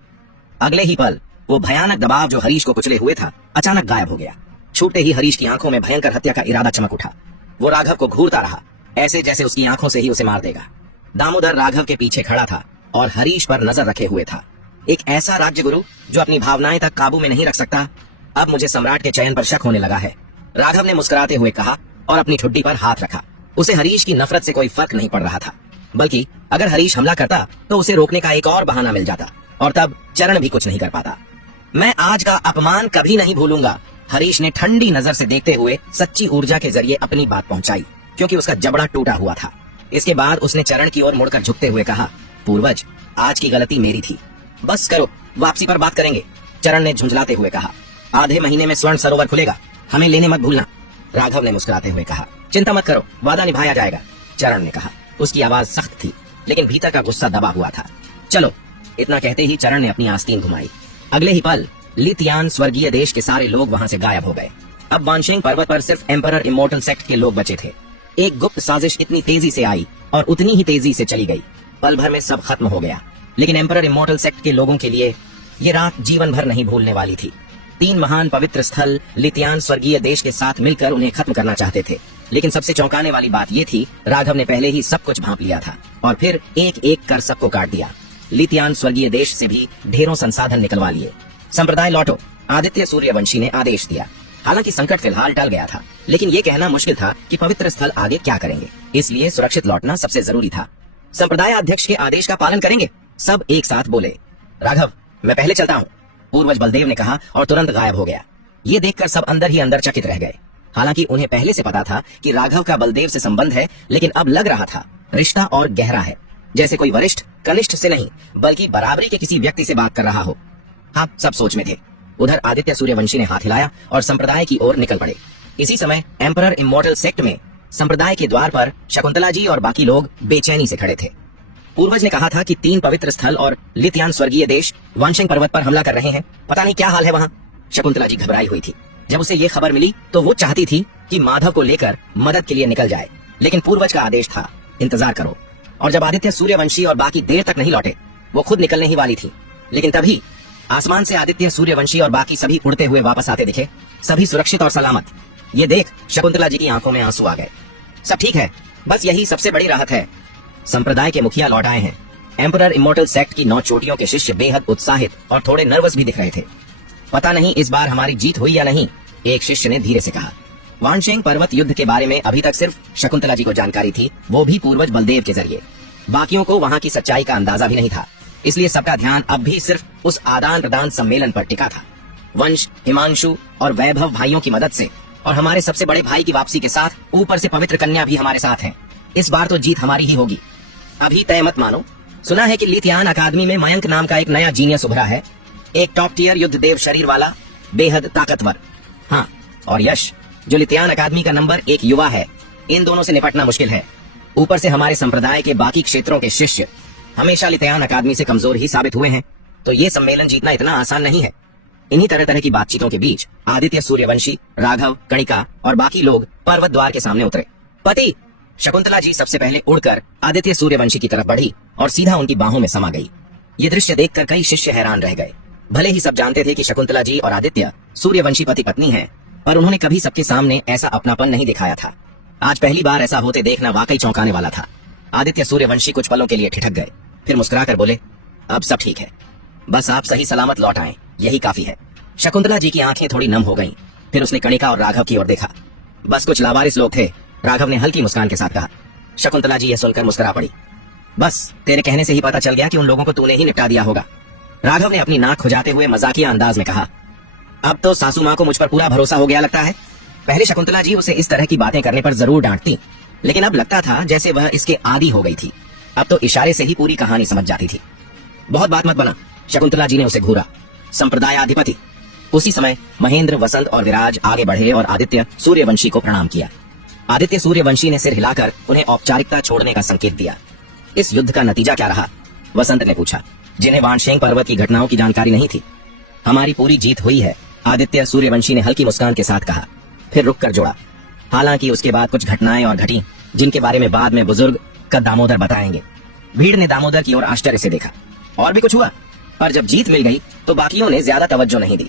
अगले ही पल वो भयानक दबाव जो हरीश को कुचले हुए था, अचानक गायब हो गया। छूटते ही हरीश की आंखों में भयंकर हत्या का इरादा चमक उठा। वो राघव को घूरता रहा, ऐसे जैसे उसकी आंखों से ही उसे मार देगा। दामोदर राघव के पीछे खड़ा था और हरीश पर नजर रखे हुए था। एक ऐसा राज्य गुरु जो अपनी भावनाएं तक काबू में नहीं रख सकता। अब मुझे सम्राट के चयन पर शक होने लगा है, राघव ने मुस्कुराते हुए कहा और अपनी ठुड्डी पर हाथ रखा। उसे हरीश की नफरत से कोई फर्क नहीं पड़ रहा था, बल्कि अगर हरीश हमला करता तो उसे रोकने का एक और बहाना मिल जाता और तब चरण भी कुछ नहीं कर पाता। मैं आज का अपमान कभी नहीं भूलूंगा, हरीश ने ठंडी नजर से देखते हुए सच्ची ऊर्जा के जरिए अपनी बात पहुंचाई, क्योंकि उसका जबड़ा टूटा हुआ था। इसके बाद उसने चरण की ओर मुड़कर झुकते हुए कहा, पूर्वज, आज की गलती मेरी थी, बस करो, वापसी पर बात करेंगे। चरण ने झुंझलाते हुए कहा, आधे महीने में स्वर्ण सरोवर खुलेगा, हमें लेने मत भूलना। राघव ने मुस्कुराते हुए कहा, चिंता मत करो, वादा निभाया जाएगा। चरण ने कहा। उसकी आवाज सख्त थी, लेकिन भीतर का गुस्सा दबा हुआ था। चलो, इतना कहते ही चरण ने अपनी आस्तीन घुमाई। अगले ही पल लितियान स्वर्गीय देश के सारे लोग वहां से गायब हो गए। अब वानशेंग पर्वत पर सिर्फ एम्परर इमॉर्टल सेक्ट के लोग बचे थे। एक गुप्त साजिश इतनी तेजी से आई और उतनी ही तेजी से चली गई। पल भर में सब खत्म हो गया, लेकिन एम्परर इमॉर्टल सेक्ट के लोगों के लिए ये रात जीवन भर नहीं भूलने वाली थी। 3 महान पवित्र स्थल लितियान स्वर्गीय देश के साथ मिलकर उन्हें खत्म करना चाहते थे, लेकिन सबसे चौंकाने वाली बात ये थी, राघव ने पहले ही सब कुछ भांप लिया था और फिर एक एक कर सबको काट दिया। लितियान स्वर्गीय देश से भी ढेरों संसाधन निकलवा लिए। संप्रदाय लौटो, आदित्य सूर्यवंशी ने आदेश दिया। हालांकि संकट फिलहाल टल गया था, लेकिन ये कहना मुश्किल था कि पवित्र स्थल आगे क्या करेंगे, इसलिए सुरक्षित लौटना सबसे जरूरी था। संप्रदाय अध्यक्ष के आदेश का पालन करेंगे, सब एक साथ बोले। राघव, मैं पहले चलता हूँ, पूर्वज बलदेव ने कहा और तुरंत गायब हो गया। ये देखकर सब अंदर ही अंदर चकित रह गए। हालांकि उन्हें पहले से पता था कि राघव का बलदेव से संबंध है, लेकिन अब लग रहा था रिश्ता और गहरा है, जैसे कोई वरिष्ठ कनिष्ठ से नहीं बल्कि बराबरी के किसी व्यक्ति से बात कर रहा हो। हाँ, सब सोच में थे। उधर आदित्य सूर्यवंशी ने हाथ हिलाया और संप्रदाय की ओर निकल पड़े। इसी समय एम्परर इमॉर्टल सेक्ट में संप्रदाय के द्वार पर शकुंतला जी और बाकी लोग बेचैनी से खड़े थे। पूर्वज ने कहा था कि 3 पवित्र स्थल और लितियान स्वर्गीय देश वानशेंग पर्वत पर हमला कर रहे हैं, पता नहीं क्या हाल है वहाँ। शकुंतला जी घबराई हुई थी। जब उसे ये खबर मिली तो वो चाहती थी कि माधव को लेकर मदद के लिए निकल जाए, लेकिन पूर्वज का आदेश था, इंतजार करो। और जब आदित्य सूर्यवंशी और बाकी देर तक नहीं लौटे, वो खुद निकलने ही वाली थी, लेकिन तभी आसमान से आदित्य सूर्यवंशी और बाकी सभी उड़ते हुए वापस आते दिखे, सभी सुरक्षित और सलामत। ये देख शकुंतला जी की आंखों में आंसू आ गए। सब ठीक है, बस यही सबसे बड़ी राहत है। संप्रदाय के मुखिया लौट आए हैं। एम्परर इमॉर्टल सेक्ट की 9 चोटियों के शिष्य बेहद उत्साहित और थोड़े नर्वस भी दिख रहे थे। पता नहीं इस बार हमारी जीत हुई या नहीं, एक शिष्य ने धीरे से कहा। वानशेंग पर्वत युद्ध के बारे में अभी तक सिर्फ शकुंतला जी को जानकारी थी, वो भी पूर्वज बलदेव के जरिए। बाकियों को वहाँ की सच्चाई का अंदाजा भी नहीं था, इसलिए सबका ध्यान अब भी सिर्फ उस आदान प्रदान सम्मेलन पर टिका था। वंश, हिमांशु और वैभव भाइयों की मदद से और हमारे सबसे बड़े भाई की वापसी के साथ ऊपर से पवित्र कन्या भी हमारे साथ है। इस बार तो जीत हमारी ही होगी। अभी तय मत मानो। सुना है कि लितियान अकादमी में मयंक नाम का एक नया जीनियस उभरा है, एक टॉप टियर युद्ध देव शरीर वाला, बेहद ताकतवर। हाँ, और यश जो लितियान अकादमी का नंबर 1 युवा है। इन दोनों से निपटना मुश्किल है। ऊपर से हमारे संप्रदाय के बाकी क्षेत्रों के शिष्य हमेशा लितियान अकादमी से कमजोर ही साबित हुए हैं, तो ये सम्मेलन जीतना इतना आसान नहीं है। इन्हीं तरह तरह की बातचीतों के बीच आदित्य सूर्यवंशी, राघव, कणिका और बाकी लोग पर्वत द्वार के सामने उतरे। पति! शकुंतला जी सबसे पहले उड़कर आदित्य सूर्यवंशी की तरफ बढ़ी और सीधा उनकी बाहों में समा गई। ये दृश्य देखकर कई शिष्य हैरान रह गए। भले ही सब जानते थे कि शकुंतला जी और आदित्य सूर्यवंशी पति पत्नी हैं, पर उन्होंने कभी सबके सामने ऐसा अपनापन नहीं दिखाया था। आज पहली बार ऐसा होते देखना वाकई चौंकाने वाला था। आदित्य सूर्यवंशी कुछ पलों के लिए ठिठक गए, फिर मुस्कुराकर बोले, अब सब ठीक है, बस आप सही सलामत लौट आए, यही काफी है। शकुंतला जी की आंखें थोड़ी नम हो गईं। फिर उसने कणिका और राघव की ओर देखा। बस कुछ लावारिस लोग थे, राघव ने हल्की मुस्कान के साथ कहा। शकुंतला जी यह सुनकर मुस्कुरा पड़ी। बस तेरे कहने से ही पता चल गया कि उन लोगों को तूने ही निपटा दिया होगा। राघव ने अपनी नाक खुजाते हुए मजाकिया अंदाज में कहा। अब तो सासू माँ को मुझ पर पूरा भरोसा हो गया लगता है। पहले शकुंतला जी उसे इस तरह की बातें करने पर जरूर डांटती, लेकिन अब लगता था जैसे वह इसके आदी हो गई थी। अब तो इशारे से ही पूरी कहानी समझ जाती थी। बहुत बात मत बना, शकुंतला जी ने उसे घूरा। संप्रदायाधिपति। उसी समय महेंद्र, वसंत और विराज आगे बढ़े और आदित्य सूर्यवंशी को प्रणाम किया। आदित्य सूर्यवंशी ने सिर हिलाकर उन्हें औपचारिकता छोड़ने का संकेत दिया। इस युद्ध का नतीजा क्या रहा? वसंत ने पूछा, जिन्हें वानशेंग पर्वत की घटनाओं की जानकारी नहीं थी। हमारी पूरी जीत हुई है, आदित्य सूर्यवंशी ने हल्की मुस्कान के साथ कहा, फिर रुक कर जोड़ा। हालांकि उसके बाद कुछ घटनाएं और घटी जिनके बारे में बाद में बुजुर्ग का दामोदर बताएंगे। भीड़ ने दामोदर की ओर आश्चर्य से देखा। और भी कुछ हुआ? पर जब जीत मिल गई तो बाकियों ने ज्यादा तवज्जो नहीं दी।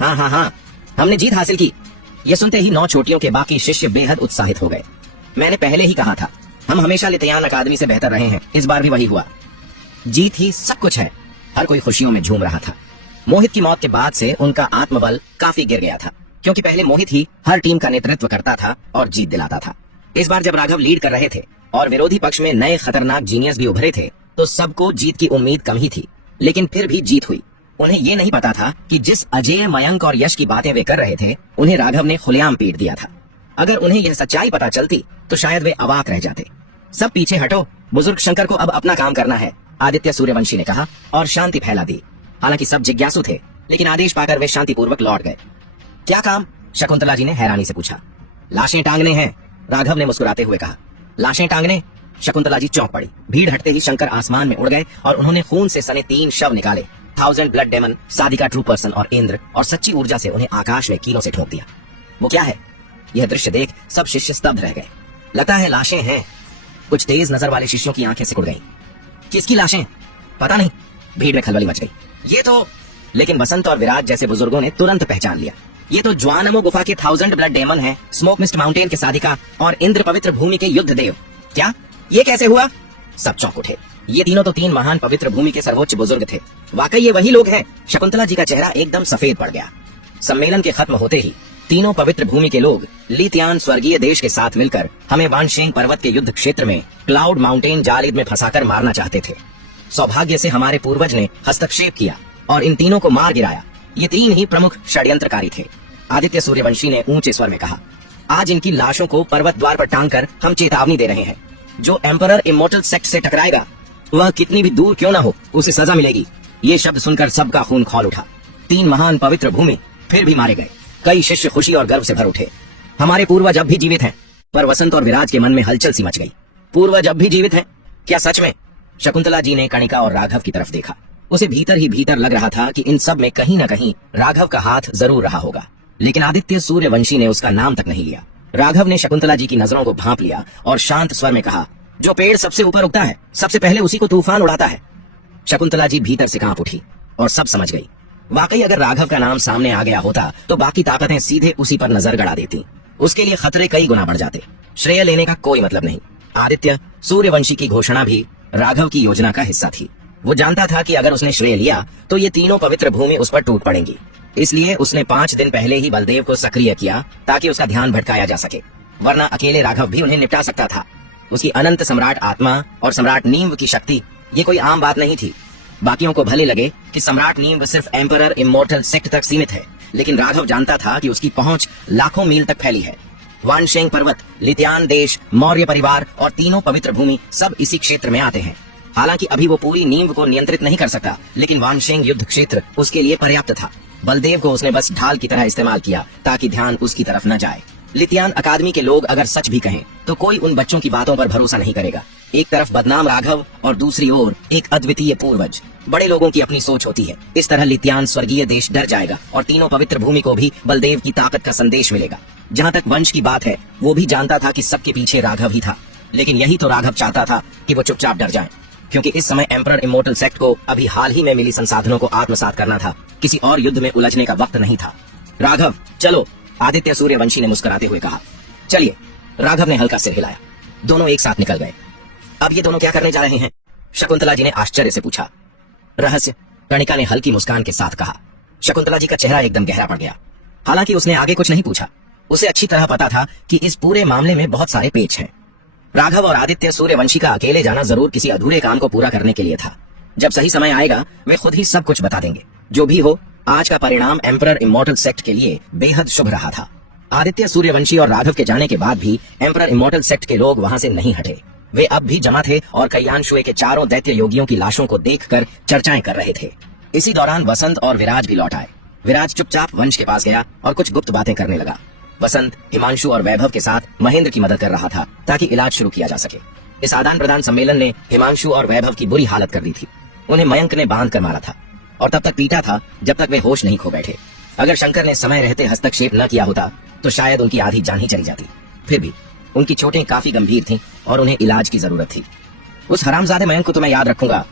हाँ, हमने जीत हासिल की। ये सुनते ही 9 चोटियों के बाकी शिष्य बेहद उत्साहित हो गए। मैंने पहले ही कहा था, हम हमेशा लितियान अकादमी से बेहतर रहे हैं, इस बार भी वही हुआ। जीत ही सब कुछ है। हर कोई खुशियों में झूम रहा था। मोहित की मौत के बाद से उनका आत्मबल काफी गिर गया था, क्योंकि पहले मोहित ही हर टीम का नेतृत्व करता था और जीत दिलाता था। इस बार जब राघव लीड कर रहे थे और विरोधी पक्ष में नए खतरनाक जीनियस भी उभरे थे, तो सबको जीत की उम्मीद कम ही थी, लेकिन फिर भी जीत हुई। उन्हें ये नहीं पता था कि जिस अजेय, मयंक और यश की बातें वे कर रहे थे, उन्हें राघव ने खुलेआम पीट दिया था। अगर उन्हें यह सच्चाई पता चलती तो शायद वे अवाक रह जाते। सब पीछे हटो, बुजुर्ग शंकर को अब अपना काम करना है, आदित्य सूर्यवंशी ने कहा और शांति फैला दी। हालांकि सब जिज्ञासु थे, लेकिन आदेश पाकर वे शांतिपूर्वक लौट गए। क्या काम? शकुंतला जी ने हैरानी से पूछा। लाशें टांगने हैं, राघव ने मुस्कुराते हुए कहा। लाशें टांगने? शकुंतला जी चौंक पड़ी। भीड़ हटते ही शंकर आसमान में उड़ गए और उन्होंने खून से सने 3 शव निकाले। 1000 ब्लड डेमन, साधिका ट्रू पर्सन और इंद्र, और सच्ची ऊर्जा से उन्हें आकाश में कीलों से ठोक दिया। वो क्या है? यह दृश्य देख सब शिष्य स्तब्ध रह गए। लगता है लाशें हैं। कुछ तेज नजर वाले शिष्यों की आंखें सिकुड़ गईं। किसकी लाशें? पता नहीं। भीड़ में खलबली मच गई। ये तो... लेकिन वसंत और विराज जैसे बुजुर्गों ने तुरंत पहचान लिया। ये तो ज्वानमो गुफा के 1000 ब्लड डेमन है, स्मोक मिस्ट माउंटेन के साधिका और इंद्र पवित्र भूमि के युद्ध देव। क्या? ये कैसे हुआ? सब चौंक उठे। ये तीनों तो 3 महान पवित्र भूमि के सर्वोच्च बुजुर्ग थे। वाकई ये वही लोग हैं। शकुंतला जी का चेहरा एकदम सफेद पड़ गया। सम्मेलन के खत्म होते ही तीनों पवित्र भूमि के लोग लितियान स्वर्गीय देश के साथ मिलकर हमें वानशेंग पर्वत के युद्ध क्षेत्र में क्लाउड माउंटेन जालिद में फंसाकर मारना चाहते थे। सौभाग्य से हमारे पूर्वज ने हस्तक्षेप किया और इन तीनों को मार गिराया। ये 3 ही प्रमुख षड्यंत्रकारी थे, आदित्य सूर्यवंशी ने ऊंचे स्वर में कहा। आज इनकी लाशों को पर्वत द्वार पर टांगकर हम चेतावनी दे रहे हैं। जो एम्परर इमोर्टल सेक्ट से टकराएगा, वह कितनी भी दूर क्यों ना हो, उसे सजा मिलेगी। ये शब्द सुनकर सबका खून खौल उठा। 3 महान पवित्र भूमि फिर भी मारे गए। कई शिष्य खुशी और गर्व से भर उठे। हमारे पूर्वज अब भी जीवित हैं। पर वसंत और विराज के मन में हलचल सी मच गई। पूर्वज अब भी जीवित हैं? क्या सच में? शकुंतला जी ने कणिका और राघव की तरफ देखा। उसे भीतर ही भीतर लग रहा था कि इन सब में कहीं न कहीं राघव का हाथ जरूर रहा होगा, लेकिन आदित्य सूर्यवंशी ने उसका नाम तक नहीं लिया। राघव ने शकुंतला जी की नजरों को भांप लिया और शांत स्वर में कहा, जो पेड़ सबसे ऊपर उगता है, सबसे पहले उसी को तूफान उड़ाता है। शकुंतला जी भीतर से कांप उठी और सब समझ गई। वाकई अगर राघव का नाम सामने आ गया होता तो बाकी ताकतें सीधे उसी पर नजर गड़ा देती। उसके लिए खतरे कई गुना बढ़ जाते। श्रेय लेने का कोई मतलब नहीं। आदित्य सूर्यवंशी की घोषणा भी राघव की योजना का हिस्सा थी। वो जानता था कि अगर उसने श्रेय लिया तो ये तीनों पवित्र भूमि उस पर टूट पड़ेंगी। इसलिए उसने 5 दिन पहले ही बलदेव को सक्रिय किया ताकि उसका ध्यान भटकाया जा सके, वरना अकेले राघव भी उन्हें निपटा सकता था। उसकी अनंत सम्राट आत्मा और सम्राट नींव की शक्ति, ये कोई आम बात नहीं थी। बाकियों को भले लगे कि सम्राट नींव सिर्फ एम्परर इमोर्टल सेक्ट तक सीमित है, लेकिन राघव जानता था कि उसकी पहुंच लाखों मील तक फैली है। वानशेंग पर्वत, लितियान देश, मौर्य परिवार और तीनों पवित्र भूमि सब इसी क्षेत्र में आते हैं। हालांकि अभी वो पूरी नींव को नियंत्रित नहीं कर सकता, लेकिन वानशेंग युद्ध क्षेत्र उसके लिए पर्याप्त था। बलदेव को उसने बस ढाल की तरह इस्तेमाल किया ताकि ध्यान उसकी तरफ न जाए। लितियान अकादमी के लोग अगर सच भी कहें तो कोई उन बच्चों की बातों पर भरोसा नहीं करेगा। एक तरफ बदनाम राघव और दूसरी ओर एक अद्वितीय पूर्वज। बड़े लोगों की अपनी सोच होती है। इस तरह लितियान स्वर्गीय देश डर जाएगा और तीनों पवित्र भूमि को भी बलदेव की ताकत का संदेश मिलेगा। जहाँ तक वंश की बात है, वो भी जानता था कि सबके पीछे राघव ही था, लेकिन यही तो राघव चाहता था कि वो चुपचाप डर जाए, क्योंकि इस समय एम्परर इमोर्टल सेक्ट को अभी हाल ही में मिली संसाधनों को आत्मसात करना था। किसी और युद्ध में उलझने का वक्त नहीं था। राघव चलो, आदित्य सूर्यवंशी ने मुस्कुराते हुए कहा। चलिए। राघव ने हल्का सिर हिलाया। दोनों एक साथ निकल गए। अब ये दोनों क्या करने जा रहे हैं? शकुंतला जी ने आश्चर्य से पूछा। रहस्य, कणिका ने हल्की मुस्कान के साथ कहा। शकुंतला जी का चेहरा एकदम गहरा पड़ गया। हालांकि उसने आगे कुछ नहीं पूछा। उसे अच्छी तरह पता था कि इस पूरे मामले में बहुत सारे पेच हैं। राघव और आदित्य सूर्यवंशी का अकेले जाना जरूर किसी अधूरे काम को पूरा करने के लिए था। जब सही समय आएगा वे खुद ही सब कुछ बता देंगे। जो भी हो, आज का परिणाम एम्परर इमोर्टल सेक्ट के लिए बेहद शुभ रहा था। आदित्य सूर्यवंशी और राघव के जाने के बाद भी एम्परर इमोर्टल सेक्ट के लोग वहां से नहीं हटे। वे अब भी जमा थे और कल्याणशुए के चारों दैत्य योगियों की लाशों को देखकर चर्चाएं कर रहे थे। इसी दौरान वसंत और विराज भी लौट आए। विराज चुपचाप वंश के पास गया और कुछ गुप्त बातें करने लगा। वसंत हिमांशु और वैभव के साथ महेंद्र की मदद कर रहा था ताकि इलाज शुरू किया जा सके। इस आदान प्रदान सम्मेलन ने हिमांशु और वैभव की बुरी हालत कर दी थी। उन्हें मयंक ने बांध कर मारा था और तब तक पीटा था जब तक वे होश नहीं खो बैठे। अगर शंकर ने समय रहते हस्तक्षेप न किया होता तो शायद उनकी आधी जान ही चली जाती। फिर भी उनकी चोटें काफी गंभीर थीं और उन्हें इलाज की जरूरत थी। उस हरामजादे मयंक को तो मैं याद रखूंगा।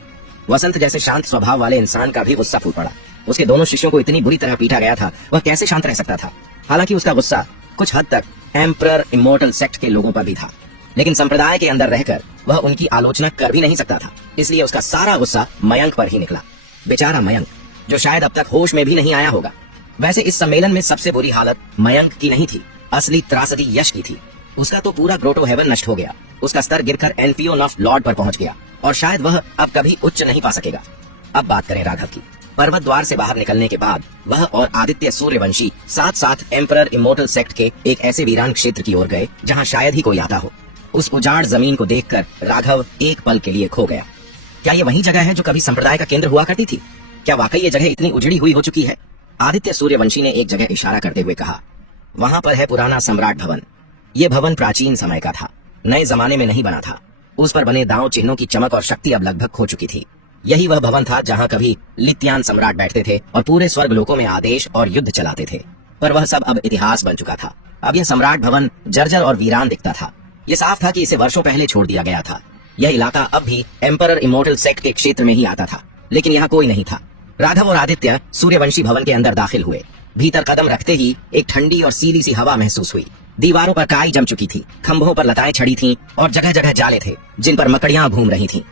वसंत जैसे शांत स्वभाव वाले इंसान का भी गुस्सा फूट पड़ा। उसके दोनों शिष्यों को इतनी बुरी तरह पीटा गया था, वह कैसे शांत रह सकता था? हालांकि उसका गुस्सा कुछ हद तक एम्परर इमोर्टल सेक्ट के लोगों पर भी था, लेकिन संप्रदाय के अंदर रहकर वह उनकी आलोचना कर भी नहीं सकता था। इसलिए उसका सारा गुस्सा मयंक पर ही निकला। बेचारा मयंक, जो शायद अब तक होश में भी नहीं आया होगा। वैसे इस सम्मेलन में सबसे बुरी हालत मयंक की नहीं थी, असली त्रासदी यश की थी। उसका तो पूरा ग्रोटो हेवन नष्ट हो गया। उसका स्तर गिरकर एनपियोन ऑफ लॉर्ड पर पहुंच गया और शायद वह अब कभी उच्च नहीं पा सकेगा। अब बात करें राघव की। पर्वत द्वार से बाहर निकलने के बाद वह और आदित्य सूर्यवंशी साथ साथ एम्परर इमोर्टल सेक्ट के एक ऐसे वीरान क्षेत्र की ओर गए जहां शायद ही कोई आता हो। उस उजाड़ जमीन को देखकर राघव एक पल के लिए खो गया। क्या ये वही जगह है जो कभी संप्रदाय का केंद्र हुआ करती थी? क्या वाकई ये जगह इतनी उजड़ी हुई हो चुकी है? आदित्य सूर्यवंशी ने एक जगह इशारा करते हुए कहा। वहां पर है पुराना सम्राट भवन। ये भवन प्राचीन समय का था, नए जमाने में नहीं बना था। उस पर बने दांव चिन्हों की चमक और शक्ति अब लगभग खो चुकी थी। यही वह भवन था जहां कभी लित्यान सम्राट बैठते थे और पूरे स्वर्ग लोकों में आदेश और युद्ध चलाते थे। पर वह सब अब इतिहास बन चुका था। अब यह सम्राट भवन जर्जर और वीरान दिखता था। ये साफ था कि इसे वर्षों पहले छोड़ दिया गया था। यह इलाका अब भी एम्परर इमोर्टल सेक्ट के क्षेत्र में ही आता था, लेकिन यहाँ कोई नहीं था। राघव और आदित्य सूर्यवंशी भवन के अंदर दाखिल हुए। भीतर कदम रखते ही एक ठंडी और सीधी सी हवा महसूस हुई। दीवारों पर काई जम चुकी थी, खंभों पर लताएं छड़ी थीं और जगह जगह जाले थे जिन पर मकड़ियां घूम रही थीं।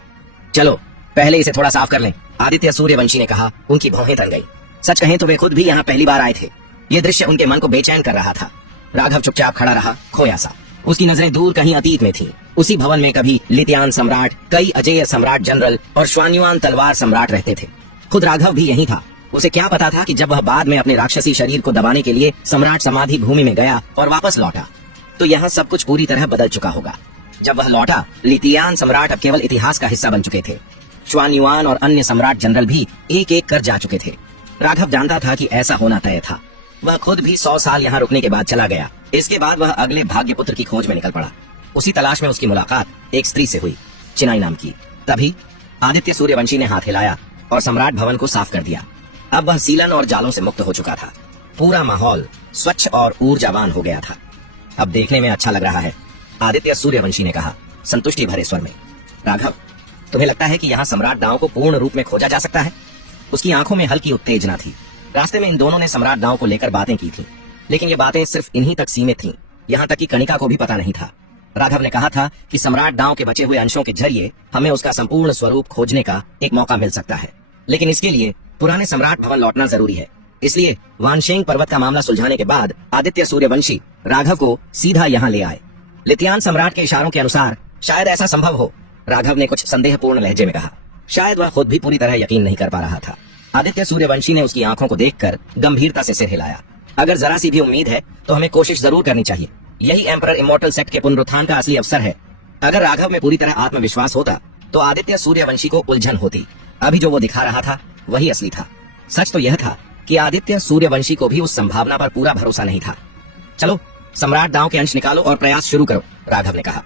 चलो पहले इसे थोड़ा साफ कर लें, आदित्य सूर्यवंशी ने कहा। उनकी भौहें तन गई। सच कहें तो वे खुद भी यहाँ पहली बार आए थे। ये दृश्य उनके मन को बेचैन कर रहा था। राघव चुपचाप खड़ा रहा, खोया सा। उसकी नजरें दूर कहीं अतीत में थीं। उसी भवन में कभी लितियान सम्राट, कई अजेय सम्राट जनरल और श्वान्युआन तलवार सम्राट रहते थे। खुद राघव भी यही था। उसे क्या पता था कि जब वह बाद में अपने राक्षसी शरीर को दबाने के लिए सम्राट समाधि भूमि में गया और वापस लौटा तो यहाँ सब कुछ पूरी तरह बदल चुका होगा। जब वह लौटा, लितियान सम्राट अब केवल इतिहास का हिस्सा बन चुके थे। श्वान्युआन और अन्य सम्राट जनरल भी एक एक कर जा चुके थे। राघव जानता था कि ऐसा होना तय था। वह खुद भी 100 साल यहाँ रुकने के बाद चला गया। इसके बाद वह अगले भाग्यपुत्र की खोज में निकल पड़ा। उसी तलाश में उसकी मुलाकात एक स्त्री से हुई, चिनाई नाम की। तभी आदित्य सूर्यवंशी ने हाथ हिलाया और सम्राट भवन को साफ कर दिया। अब वह सीलन और जालों से मुक्त हो चुका था। पूरा माहौल स्वच्छ और ऊर्जावान हो गया था। अब देखने में अच्छा लग रहा है, आदित्य सूर्यवंशी ने कहा संतुष्टि भरे स्वर में। राघव, तुम्हें लगता है कि यहाँ सम्राट दांव को पूर्ण रूप में खोजा जा सकता है? उसकी आंखों में हल्की उत्तेजना थी। रास्ते में इन दोनों ने सम्राट दांव को लेकर बातें की थी, लेकिन ये बातें सिर्फ इन्हीं तक सीमित थीं। यहाँ तक कि कणिका को भी पता नहीं था। राघव ने कहा था कि सम्राट दांव के बचे हुए अंशों के जरिए हमें उसका संपूर्ण स्वरूप खोजने का एक मौका मिल सकता है, लेकिन इसके लिए पुराने सम्राट भवन लौटना जरूरी है। इसलिए वानशेंग पर्वत का मामला सुलझाने के बाद आदित्य सूर्यवंशी राघव को सीधा यहाँ ले आए। लितियान सम्राट के इशारों के अनुसार शायद ऐसा संभव हो, राघव ने कुछ संदेहपूर्ण लहजे में कहा। शायद वह खुद भी पूरी तरह यकीन नहीं कर पा रहा था। आदित्य सूर्यवंशी ने उसकी आंखों को देखकर गंभीरता से सिर हिलाया। अगर जरा सी भी उम्मीद है तो हमें कोशिश जरूर करनी चाहिए। यही एम्परर इमोर्टल सेक्ट के पुनरुत्थान का असली अवसर है। अगर राघव में पूरी तरह आत्मविश्वास होता तो आदित्य सूर्यवंशी को उलझन होती। अभी जो वो दिखा रहा था वही असली था। सच तो यह था कि आदित्य सूर्यवंशी को भी उस संभावना पर पूरा भरोसा नहीं था। चलो सम्राट दांव के अंश निकालो और प्रयास शुरू करो, राघव ने कहा।